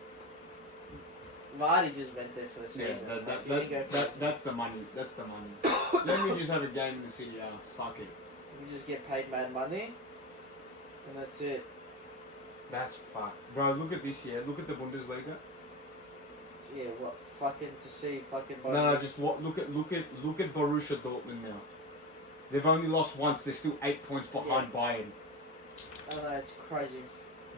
Vardy just went there for the season. Yeah, Like, he didn't go for- that's the money. That's the money. Let me just have a game in the city. Fuck it. You just get paid mad money, and that's it. That's fucked, bro. Look at this year. Look at the Bundesliga. Yeah, what fucking to see fucking. No, just what? Look at Borussia Dortmund now. They've only lost once. They're still 8 points behind Bayern. I know it's crazy.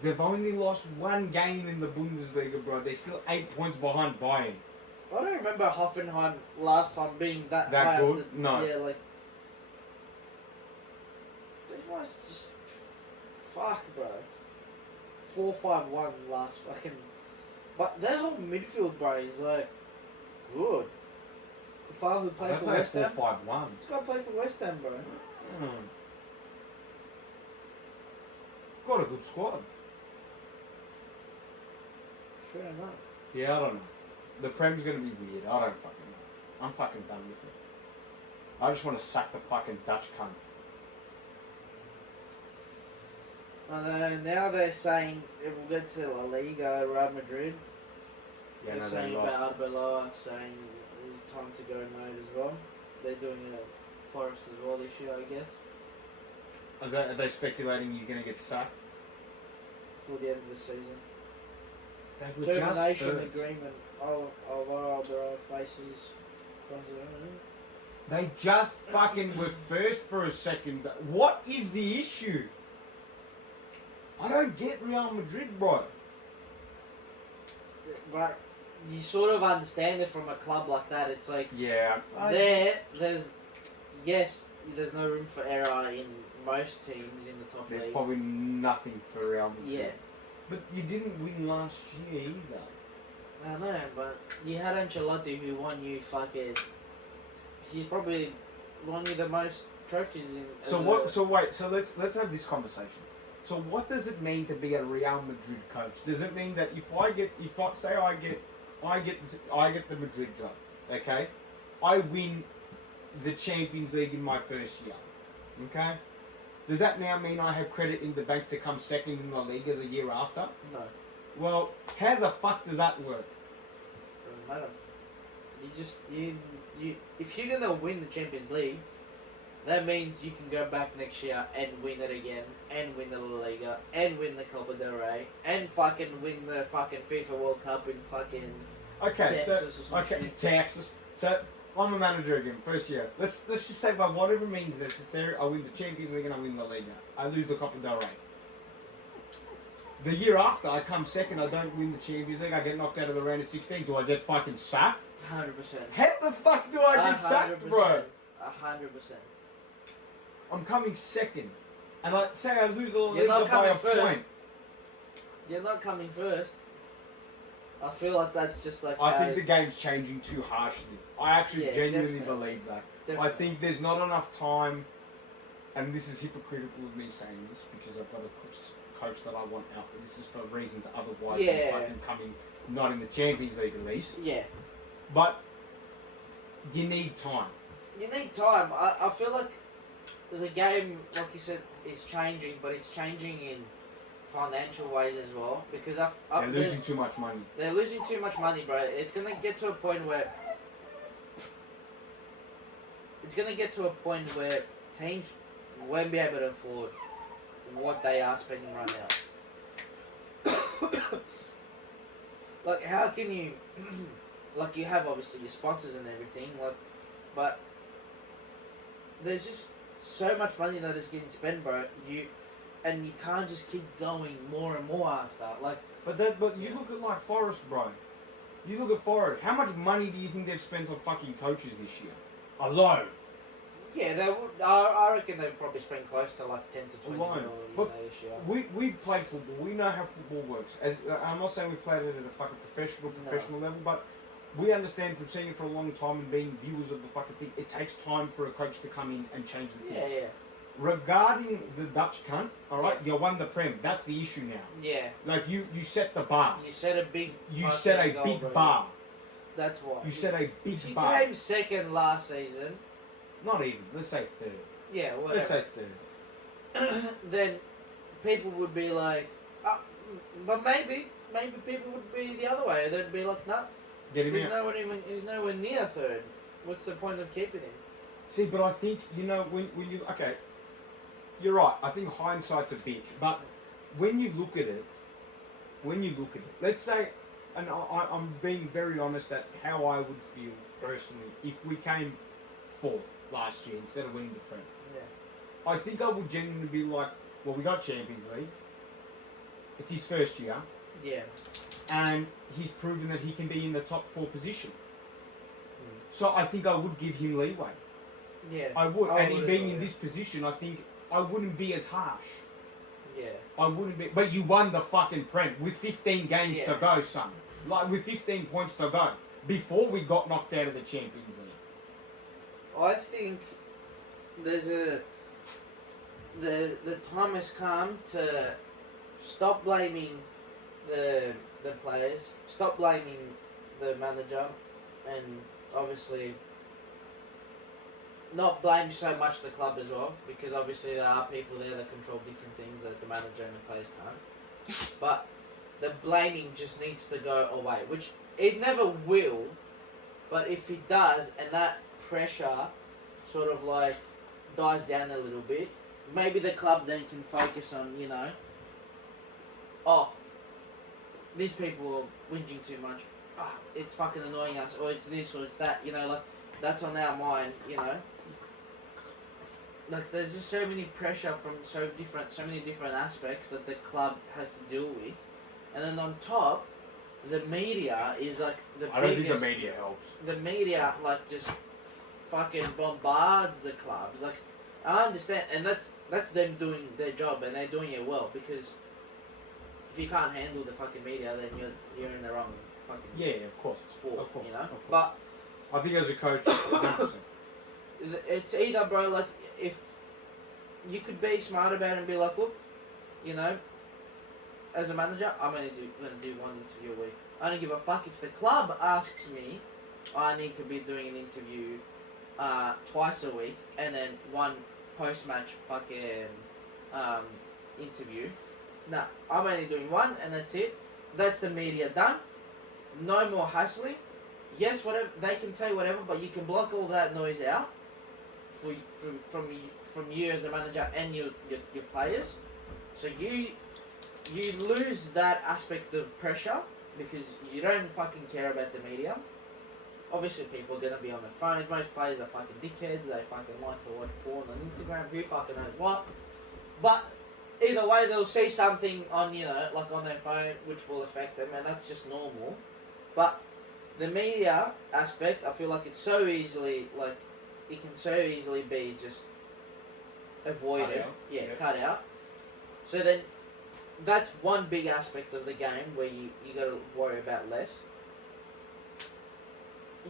They've only lost one game in the Bundesliga, bro. They're still 8 points behind Bayern. I don't remember Hoffenheim last time being that That high good? up the- No. Yeah, like they must just fuck, bro. 4-5-1 last fucking. But their whole midfield, bro, is like good. Kafal who played They for play West Ham. 4-5-1. This guy played for West Ham, bro. Got a good squad. Fair enough. Yeah, I don't know. The Prem's gonna be weird. I don't fucking know. I'm fucking done with it. I just want to sack the fucking Dutch cunt. Although now they're saying it will get to La Liga, Real Madrid. Yeah, They're no, saying they lost. about Arbeloa, saying it's time to go mode as well. They're doing a Forest as well this year, I guess, Are they speculating he's gonna get sacked? for the end of the season. They were Termination just agreement. Alvaro Arbeloa faces. They just fucking were first for a second. What is the issue? I don't get Real Madrid, bro. But you sort of understand it from a club like that. It's like Yeah. there's no room for error in most teams in the top There's league. probably nothing for Real Madrid. Yeah, But you didn't win last year either. I know, but you had Ancelotti who won you fucking. He's probably won you the most trophies in. So what? So wait. So let's have this conversation. So what does it mean to be a Real Madrid coach? Does it mean that if I get the Madrid job, okay, I win the Champions League in my first year, okay? Does that now mean I have credit in the bank to come second in the Liga the year after? No, Well, how the fuck does that work? doesn't matter. You if you're gonna win the Champions League, that means you can go back next year and win it again, and win the La Liga, and win the Copa del Rey, and fucking win the fucking FIFA World Cup in fucking Okay, Texas or some shit. Texas. So I'm a manager again, first year. Let's just say by whatever means necessary, I win the Champions League and I win the Liga. I lose the Copa del Rey. The year after, I come second. I don't win the Champions League. I get knocked out of the round of 16. Do I get fucking sacked? 100%. How the fuck do I get sacked, bro? 100%. I'm coming second, and I say I lose the You're Liga not by coming a first. point. You're not coming first. I feel like that's just like. I think the game's changing too harshly. I actually genuinely definitely. believe that. Definitely. I think there's not enough time, and this is hypocritical of me saying this because I've got a coach that I want out, but this is for reasons otherwise than fucking coming not in the Champions League at least. Yeah. But you need time. You need time. I feel like the game, like you said, is changing, but it's changing in financial ways as well. Because They're losing too much money. They're losing too much money, bro. It's gonna get to a point where teams won't be able to afford what they are spending right now. Like, how can you, like, you have obviously your sponsors and everything, like, but there's just so much money that is getting spent, bro. You can't just keep going more and more after, like. But you look at like Forest, bro. You look at Forest. How much money do you think they've spent on fucking coaches this year? Alone. Yeah, they would. I reckon they've probably spent close to like 10 to 20 Alone. mil, But this year. We've played football. We know how football works. I'm not saying we've played it at a fucking professional level, but we understand from seeing it for a long time and being viewers of the fucking thing. It takes time for a coach to come in and change the thing. Yeah. Regarding the Dutch cunt, all right, you won the Prem. That's the issue now. Yeah. Like you set the bar. You set a big. You set a big bro. bar. That's why. You set a big You bar. came second last season. Not even. Let's say third. Yeah, whatever. Let's say third. Then people would be like, but maybe people would be the other way. They'd be like, no, Get him he's out. he's nowhere near third. What's the point of keeping him? See, but I think when you you're right. I think hindsight's a bitch, but when you look at it, let's say, and I'm being very honest at how I would feel personally if we came fourth last year instead of winning the Prem. Yeah. I think I would genuinely be like, well, we got Champions League. It's his first year. Yeah. And he's proven that he can be in the top 4 position. So I think I would give him leeway. Yeah. I would. And he being in yeah. this position, I think I wouldn't be as harsh. Yeah. I wouldn't be. But you won the fucking Prem with 15 games to go, son. Like with 15 points to go. Before we got knocked out of the Champions League. I think there's the time has come to stop blaming the players, stop blaming the manager, and obviously not blame so much the club as well, because obviously there are people there that control different things that the manager and the players can't. But the blaming just needs to go away, which it never will. But if it does, and that pressure sort of like dies down a little bit, maybe the club then can focus on, oh, these people are whinging too much. It's fucking annoying us, or it's this, or it's that. Like that's on our mind. Like there's just so many pressure from so many different aspects that the club has to deal with, and then on top, the media is like the I don't think the media helps. The media like just fucking bombards the clubs. Like I understand, and that's them doing their job, and they're doing it well, because if you can't handle the fucking media, then you're in the wrong fucking of course, sport. Of course. But I think as a coach, 100%. It's either, bro, like if you could be smart about it and be like, look, as a manager, I'm gonna do one interview a week. I don't give a fuck if the club asks me. I need to be doing an interview twice a week, and then one post-match fucking interview. Nah, I'm only doing one, and that's it. That's the media done. No more hassling. Yes, whatever they can say, whatever, but you can block all that noise out from you as a manager and your players. So you lose that aspect of pressure because you don't fucking care about the media. Obviously, people are gonna be on their phones. Most players are fucking dickheads. They fucking like to watch porn on Instagram. Who fucking knows what? But either way, they'll see something on like on their phone, which will affect them, and that's just normal. But the media aspect, I feel like it's so easily it can so easily be just avoided. Cut out. So then, that's one big aspect of the game where you got to worry about less.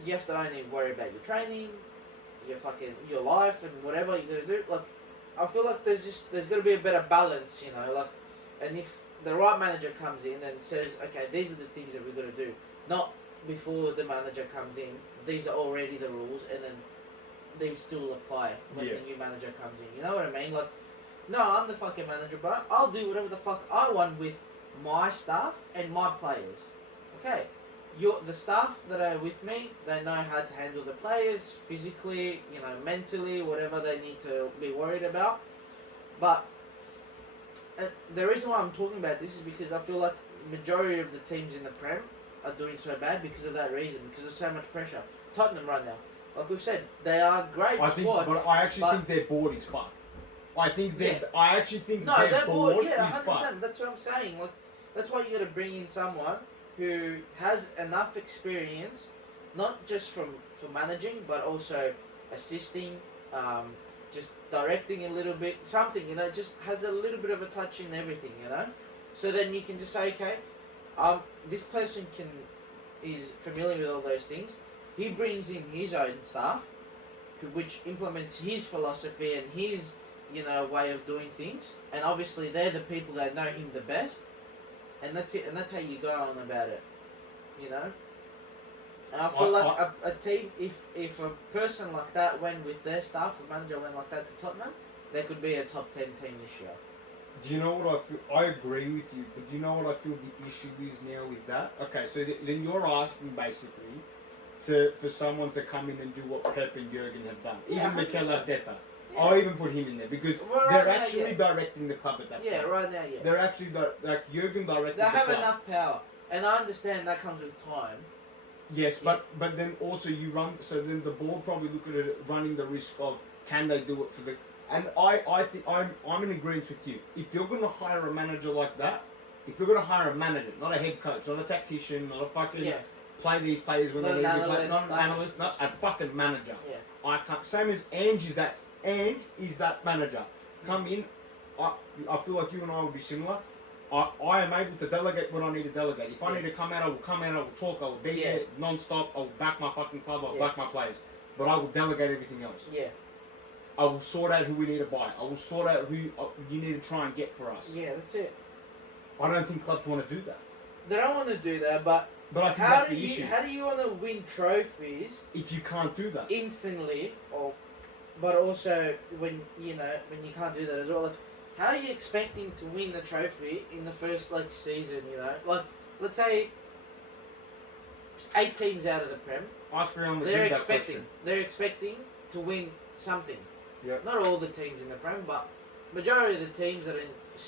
You have to only worry about your training, your life, and whatever you got to do. Like, I feel like there's got to be a better balance, and if the right manager comes in and says, okay, these are the things that we're going to do, not before the manager comes in, these are already the rules, and then these still apply when the new manager comes in. You know what I mean? Like, no, I'm the fucking manager, bro. I'll do whatever the fuck I want with my staff and my players. Okay, the staff that are with me, they know how to handle the players physically, mentally, whatever they need to be worried about. But the reason why I'm talking about this is because I feel like majority of the teams in the Prem are doing so bad because of that reason, because of so much pressure. Tottenham right now, like we've said, they are a great squad. But I actually think their board is fucked. I actually think their board is 100%. Fucked. That's what I'm saying. Like, that's why you got to bring in someone who has enough experience, not just for managing, but also assisting, just directing a little bit, something, just has a little bit of a touch in everything, So then you can just say, okay, this person is familiar with all those things. He brings in his own staff, which implements his philosophy and his, way of doing things. And obviously they're the people that know him the best. And that's it. And that's how you go on about it, And I feel like a team, if a person like that went with their staff, a manager went like that to Tottenham, they could be a top 10 team this year. Do you know what I feel? I agree with you, but do you know what I feel the issue is now with that? Okay, so then you're asking basically for someone to come in and do what Pep and Jurgen have done. Even Mikel Arteta. Yeah. I'll even put him in there because they're actually directing the club at that point. Yeah, right now, They're actually, like Jurgen directing the club. They have enough power. And I understand that comes with time. Yes, but then also you run, so then the board probably look at it running the risk of, can they do it for the... And I think I'm in agreement with you. If you're going to hire a manager like that, if you're going to hire a manager, not a head coach, not a tactician, not a fucking play these players when they need to play, not an analyst, not a fucking manager. Yeah. I can't. Same as Ange is that. Ange is that manager. Come in. I feel like you and I will be similar. I am able to delegate what I need to delegate. If I need to come out, I will come out. I will talk. I will be there non-stop. I will back my fucking club. I will back my players. But I will delegate everything else. Yeah. I will sort out who we need to buy. I will sort out who you need to try and get for us. Yeah, that's it. I don't think clubs want to do that. They don't want to do that, but But I think How that's do the you issue. how do you want to win trophies If you can't do that. instantly, but also when you can't do that as well? Like, how are you expecting to win the trophy in the first season? Like let's say 8 teams out of the Prem. Ask me on the They're that expecting. question. They're expecting to win something. Yep. Not all the teams in the Prem, but majority of the teams that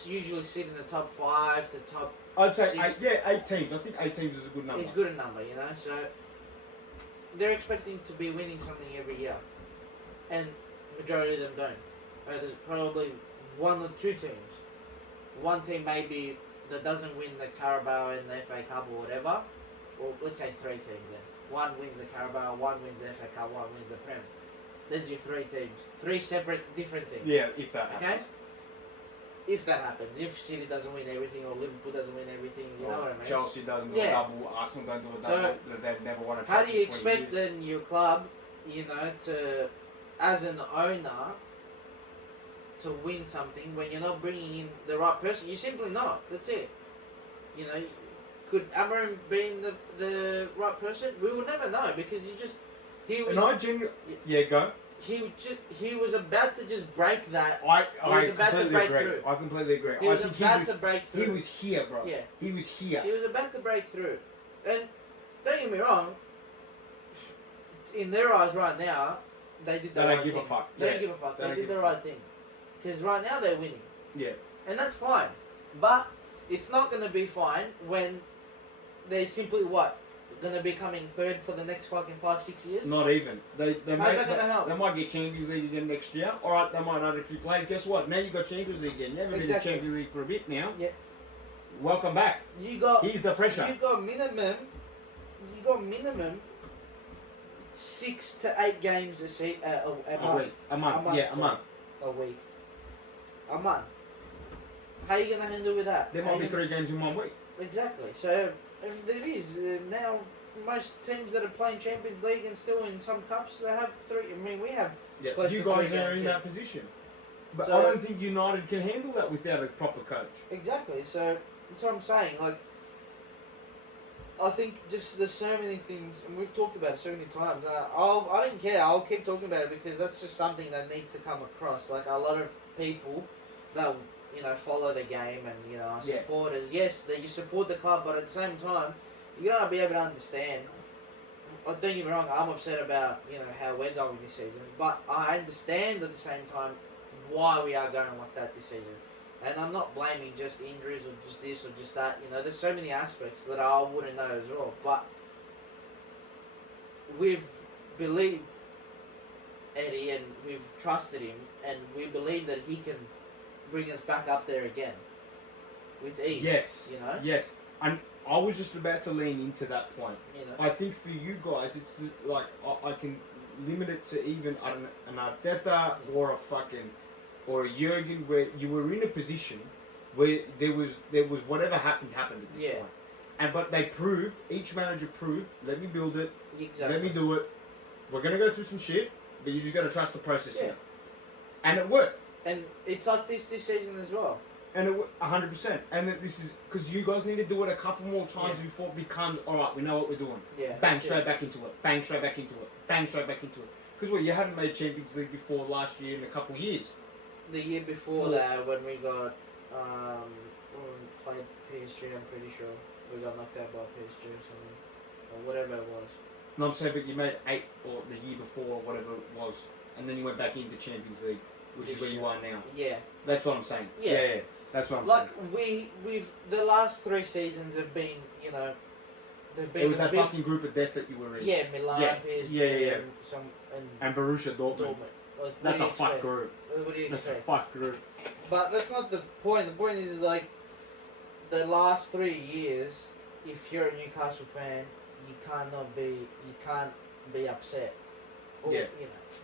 usually sit in the top 5 to top. I'd say 6. 8 teams. I think 8 teams is a good number. It's good a number, So they're expecting to be winning something every year, and majority of them don't. There's probably 1 or 2 teams. One team maybe that doesn't win the Carabao and the FA Cup or whatever. Or let's say 3 teams then. One wins the Carabao, one wins the FA Cup, one wins the Prem. There's your 3 teams. 3 separate, different teams. Yeah, if that Okay? happens. If that happens. If City doesn't win everything or Liverpool doesn't win everything, you know what I mean? Chelsea doesn't do a Yeah. double, Arsenal don't do a So, double, they've never won a trophy How do you in 20 expect years. then your club, to, as an owner, to win something when you're not bringing in the right person? You're simply not. That's it. Could Amarim be in the right person? We will never know because he was And I genuinely... Yeah, go. he was about to just break that. I was about to completely break agree. through. I completely agree. He I was think about to break through. he was here, bro. Yeah. He was here. He was about to break through. And don't get me wrong, in their eyes right now, they did the They right don't thing. give a fuck. They Yeah. don't give a fuck. They They don't did give the a right fuck. thing. Because right now they're winning. Yeah. And that's fine. But it's not going to be fine when they're simply what? Going to be coming third for the next fucking 5-6 years? Not even. How's that gonna help? They might get Champions League again next year. Alright, they might add a few players. Guess what? Now you've got Champions League again. You haven't been in Exactly. Champions League for a bit now. Yeah. Welcome back. You got Here's the pressure. You've got minimum 6 to 8 games a month. week. A month. Yeah, a sorry. month. A week. A month. How are you going to handle with that? There How might be you 3 games in 1 week. Exactly. So there is now most teams that are playing Champions League and still in some cups they have 3. I mean we have. Yeah. Close You to guys 3 are games, in yeah. that position. But So- I don't think United can handle that without a proper coach. Exactly. So that's what I'm saying. I think just there's so many things, and we've talked about it so many times. I don't care. I'll keep talking about it because that's just something that needs to come across. Like a lot of people that follow the game and are Yeah. supporters. Yes, that you support the club, but at the same time, you gotta be able to understand. Don't get me wrong. I'm upset about how we're going this season, but I understand at the same time why we are going like that this season. And I'm not blaming just injuries or just this or just that. There's so many aspects that I wouldn't know as well. But we've believed Eddie and we've trusted him and we believe that he can bring us back up there again with ease. Yes. Yes. And I was just about to lean into that point. I think for you guys, it's like I can limit it to even an Arteta or a Jurgen, where you were in a position where there was whatever happened at this point, but they proved, each manager proved, let me build it, Exactly. let me do it. We're gonna go through some shit, but you just gotta trust the process Yeah. here, and it worked. And it's like this season as well. And it 100%. And that this is because you guys need to do it a couple more times before it becomes alright. We know what we're doing. Yeah. Bang straight back into it. Bang straight back into it. Bang straight back into it. Because you hadn't made Champions League before last year in a couple of years. The year before that, when we got when we played PSG, I'm pretty sure we got knocked out by PSG or something, or whatever it was. No, I'm saying, but you made 8 or the year before or whatever it was, and then you went back into Champions League, which is where you are now. Yeah. That's what I'm saying. Yeah. Yeah. That's what I'm Like saying. we've the last 3 seasons have been they've been It was a that bit, fucking group of death that you were in. yeah, Milan, Yeah. PSG, Yeah. and And Borussia Dortmund. Dortmund. Like, what That's do a you fuck expect? group. What do you That's a expect? fuck group. But that's not the point. The point is like the last 3 years. If you're a Newcastle fan, you can't be upset. Or, Yeah.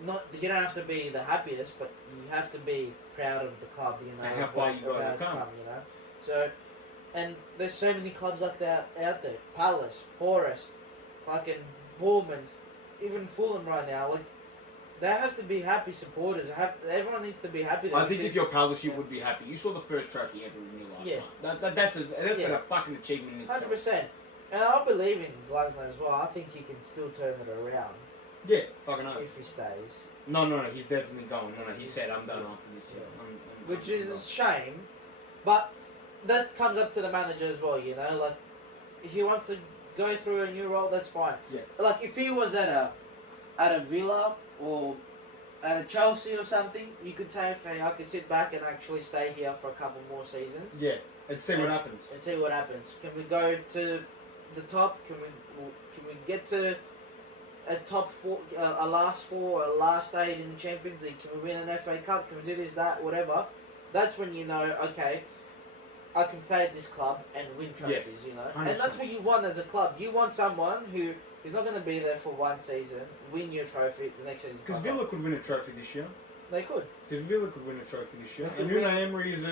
You don't have to be the happiest, but you have to be proud of the club. And how far you guys have come. So, and there's so many clubs like that out there. Palace, Forest, fucking Bournemouth, even Fulham right now. Like, they have to be happy supporters. Everyone needs to be happy. I think if you're Palace, you would be happy. You saw the first trophy ever in your lifetime. Yeah. That's a fucking achievement in itself. 100%. And I believe in Glasner as well. I think he can still turn it around Yeah, fucking know. if he stays. No, he's definitely going. No, he said, I'm done after this year. Which is a shame, but that comes up to the manager as well, you know? Like, if he wants to go through a new role, that's fine. Yeah. Like, if he was at a Villa or at a Chelsea or something, you could say, okay, I could sit back and actually stay here for a couple more seasons. Yeah, and see what happens. And see what happens. Can we go to the top? Can we get to a top four, a last four, a last 8 in the Champions League? Can we win an FA Cup? Can we do this, that, whatever? That's when you know, okay, I can stay at this club and win trophies, Yes, you know? 100%. And that's what you want as a club. You want someone who is not going to be there for one season, win your trophy the next season. Because Villa could win a trophy this year. They could. Because Villa could win a trophy this year. They And could Unai Emery is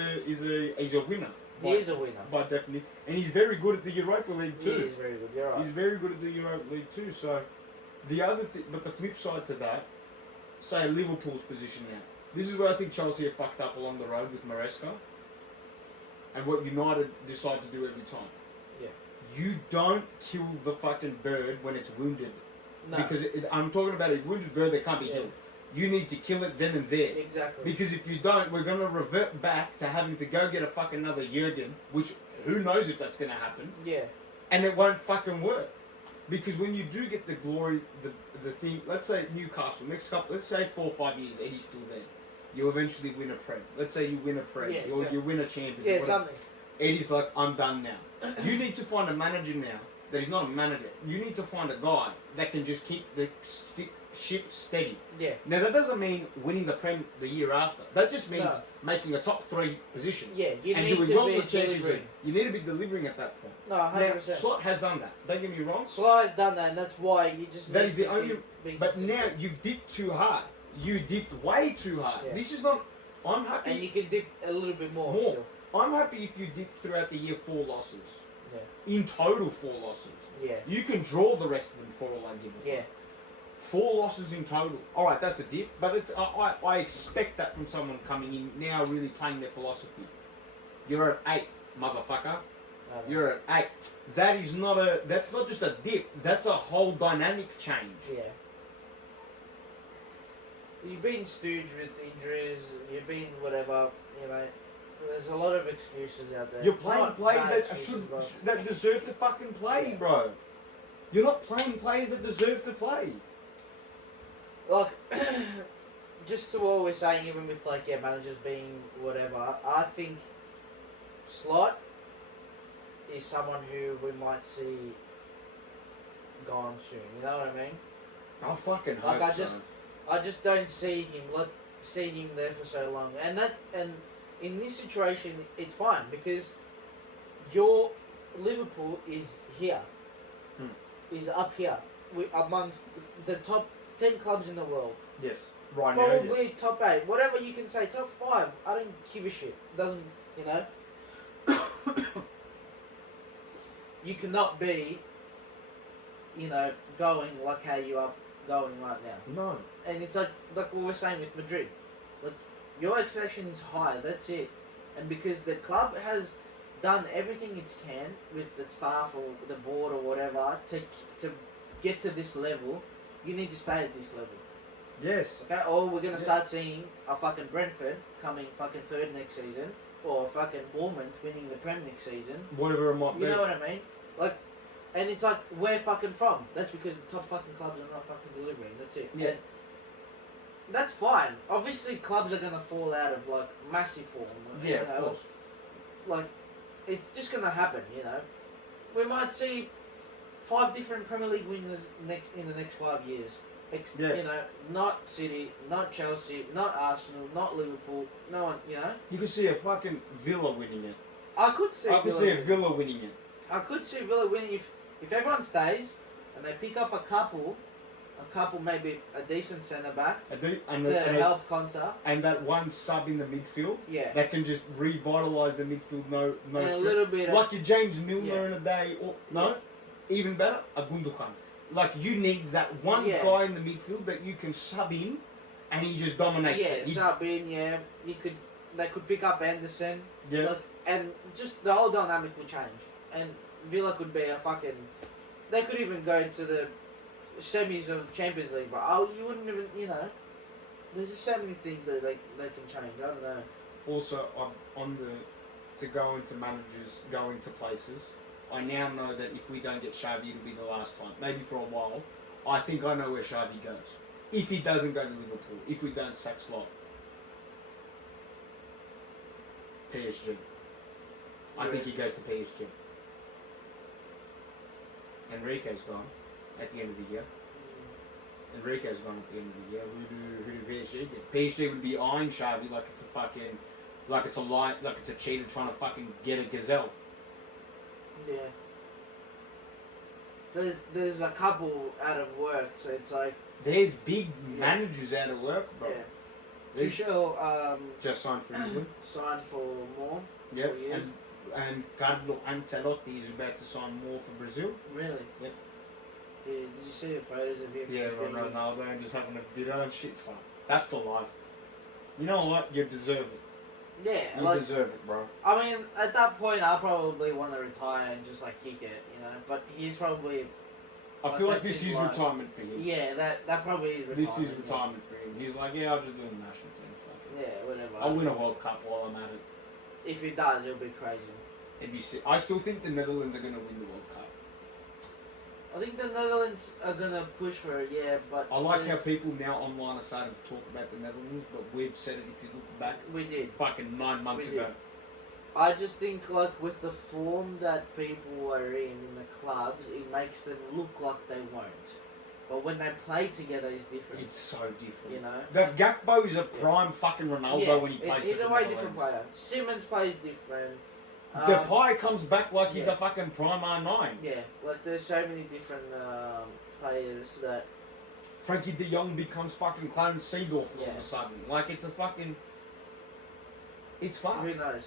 a winner. He is a winner. By definitely. And he's very good at the Europa League He too. is very good, you're right. He's very good at the Europa League too. So, the other thing, but the flip side to that, say Liverpool's position now. This is where I think Chelsea are fucked up along the road with Maresca. And what United decide to do every time. Yeah. You don't kill the fucking bird when it's wounded. No. Because I'm talking about a wounded bird that can't be Yeah. healed. You need to kill it then and there. Exactly. Because if you don't, we're going to revert back to having to go get a fucking another Jurgen, which who knows if that's going to happen, Yeah. and it won't fucking work. Because when you do get the glory, the thing, let's say Newcastle, next couple, let's say 4 or 5 years, Eddie's still there. You eventually win a Prem. Let's say you win a Prem, Yeah, or exactly. you win a Champions. Yeah, whatever. something. Eddie's like, I'm done now. You need to find a manager now that is not a manager. You need to find a guy that can just keep the ship steady. Yeah. Now that doesn't mean winning the Prem the year after. That just means No. making a top 3 position. Yeah, you and need doing to well be in the Champions delivering. League. You need to be delivering at that point. No, Now, 100%. Slot has done that. Don't get me wrong. Sly has done that, and that's why you just That need is the to only. keep being But consistent. now you've dipped too hard. You dipped way too hard. Yeah. This is not. I'm happy. And you can dip a little bit more. More. Still. I'm happy if you dip throughout the year 4 losses. Yeah. In total, 4 losses. Yeah. You can draw the rest of them for all I give a fuck. Yeah. 4 losses in total. All right, that's a dip, but it's, I expect that from someone coming in now, really playing their philosophy. You're at 8, motherfucker. You're at 8. That is not a. That's not just a dip. That's a whole dynamic change. Yeah. You've been stooge with injuries. You've been whatever. You know, there's a lot of excuses out there. You're playing Not players bad that excuses, but- that deserve to fucking play, Yeah. bro. You're not playing players that deserve to play. Like, just to what we're saying, even with like managers being whatever, I think Slot is someone who we might see gone soon. You know what I mean? I fucking hope Like, I so. I just don't see him there for so long, and in this situation it's fine because your Liverpool is here, is up here, amongst the top 10 clubs in the world. Yes, right now. Probably top 8, whatever you can say, top 5. I don't give a shit. Doesn't, you know? You cannot be, you know, going like how you are going right now. No. And it's like what we're saying with Madrid. Like, your expectation is high, that's it. And because the club has done everything it can with the staff or the board or whatever to get to this level, you need to stay at this level. Yes. Okay, or we're gonna start seeing a fucking Brentford coming fucking 3rd next season, or a fucking Bournemouth winning the Prem next season. Whatever it might be. You know what I mean? Like, and it's like, where fucking from? That's because the top fucking clubs are not fucking delivering. That's it. Yeah. And that's fine. Obviously, clubs are gonna fall out of like massive form. Yeah, you of know? course. Like, it's just gonna happen. You know, we might see 5 different Premier League winners in the next 5 years. Yeah. You know, not City, not Chelsea, not Arsenal, not Liverpool. No one. You know, You could see a fucking Villa winning it. I could see. I could see a Villa winning it. I could see Villa winning if everyone stays and they pick up a couple maybe a decent centre back to help Konsa. And that one sub in the midfield Yeah. that can just revitalise the midfield. No And a stress. little bit of, Like your James Milner Yeah. in a day, or no, even better, a Gundogan. Like you need that one Yeah. guy in the midfield that you can sub in, and he just dominates it. He- sub in, they could pick up Anderson. yeah, Like, and just the whole dynamic will change. And Villa could be a fucking. They could even go to the semis of the Champions League, but you wouldn't even, There's just so many things that they can change. I don't know. Also, to go into managers going to places, I now know that if we don't get Xavi, it'll be the last time. Maybe for a while. I think I know where Xavi goes. If he doesn't go to Liverpool, if we don't sack Slot. PSG. I think he goes to PSG. Enrique's gone at the end of the year. Enrique's gone at the end of the year. Who do PSG get? PSG would be eyeing Xavi like it's a fucking, like it's a cheater trying to fucking get a gazelle. Yeah. There's a couple out of work, so it's like. There's big managers out of work, bro. Yeah. Tuchel just signed for England. Signed for more. Yep. And Carlo Ancelotti is about to sign more for Brazil. Really? Yep. Yeah, did you see the photos of him? Yeah, Ronaldo and just having a bitter and shit fun. That's the life. You know what? You deserve it. Yeah, you deserve it, bro. I mean, at that point, I probably want to retire and just like kick it, But he's probably. I feel like this is retirement for him. Yeah, that probably is retirement. This is retirement for him. He's like, yeah, I'll just do the national team. Fuck it. Yeah, whatever. I'll win a World Cup while I'm at it. If he does, it'll be crazy. It'd be sick. I still think the Netherlands are going to win the World Cup. I think the Netherlands are going to push for it, yeah, but... I like how people now online are starting to talk about the Netherlands, but we've said it, if you look back... We did. Fucking 9 months ago. I just think, like, with the form that people are in the clubs, it makes them look like they won't. But when they play together, it's different. It's so different. That Gakpo is a prime fucking Ronaldo when he plays. He's a way different player. Simmons plays different. Depay comes back like he's a fucking prime R9. Yeah, like there's so many different players that... Frankie de Jong becomes fucking Clarence Seedorf all of a sudden. Like, it's a fucking... It's fun. Who knows?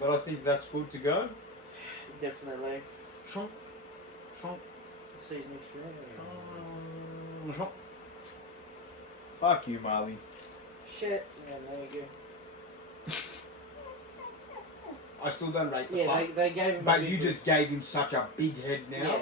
But I think that's good to go. Definitely. Shonk. See you next week. Fuck you, Marley. Shit. Yeah, there you go. I still don't rate the fuck. They gave him. But you just gave him such a big head now. Yeah,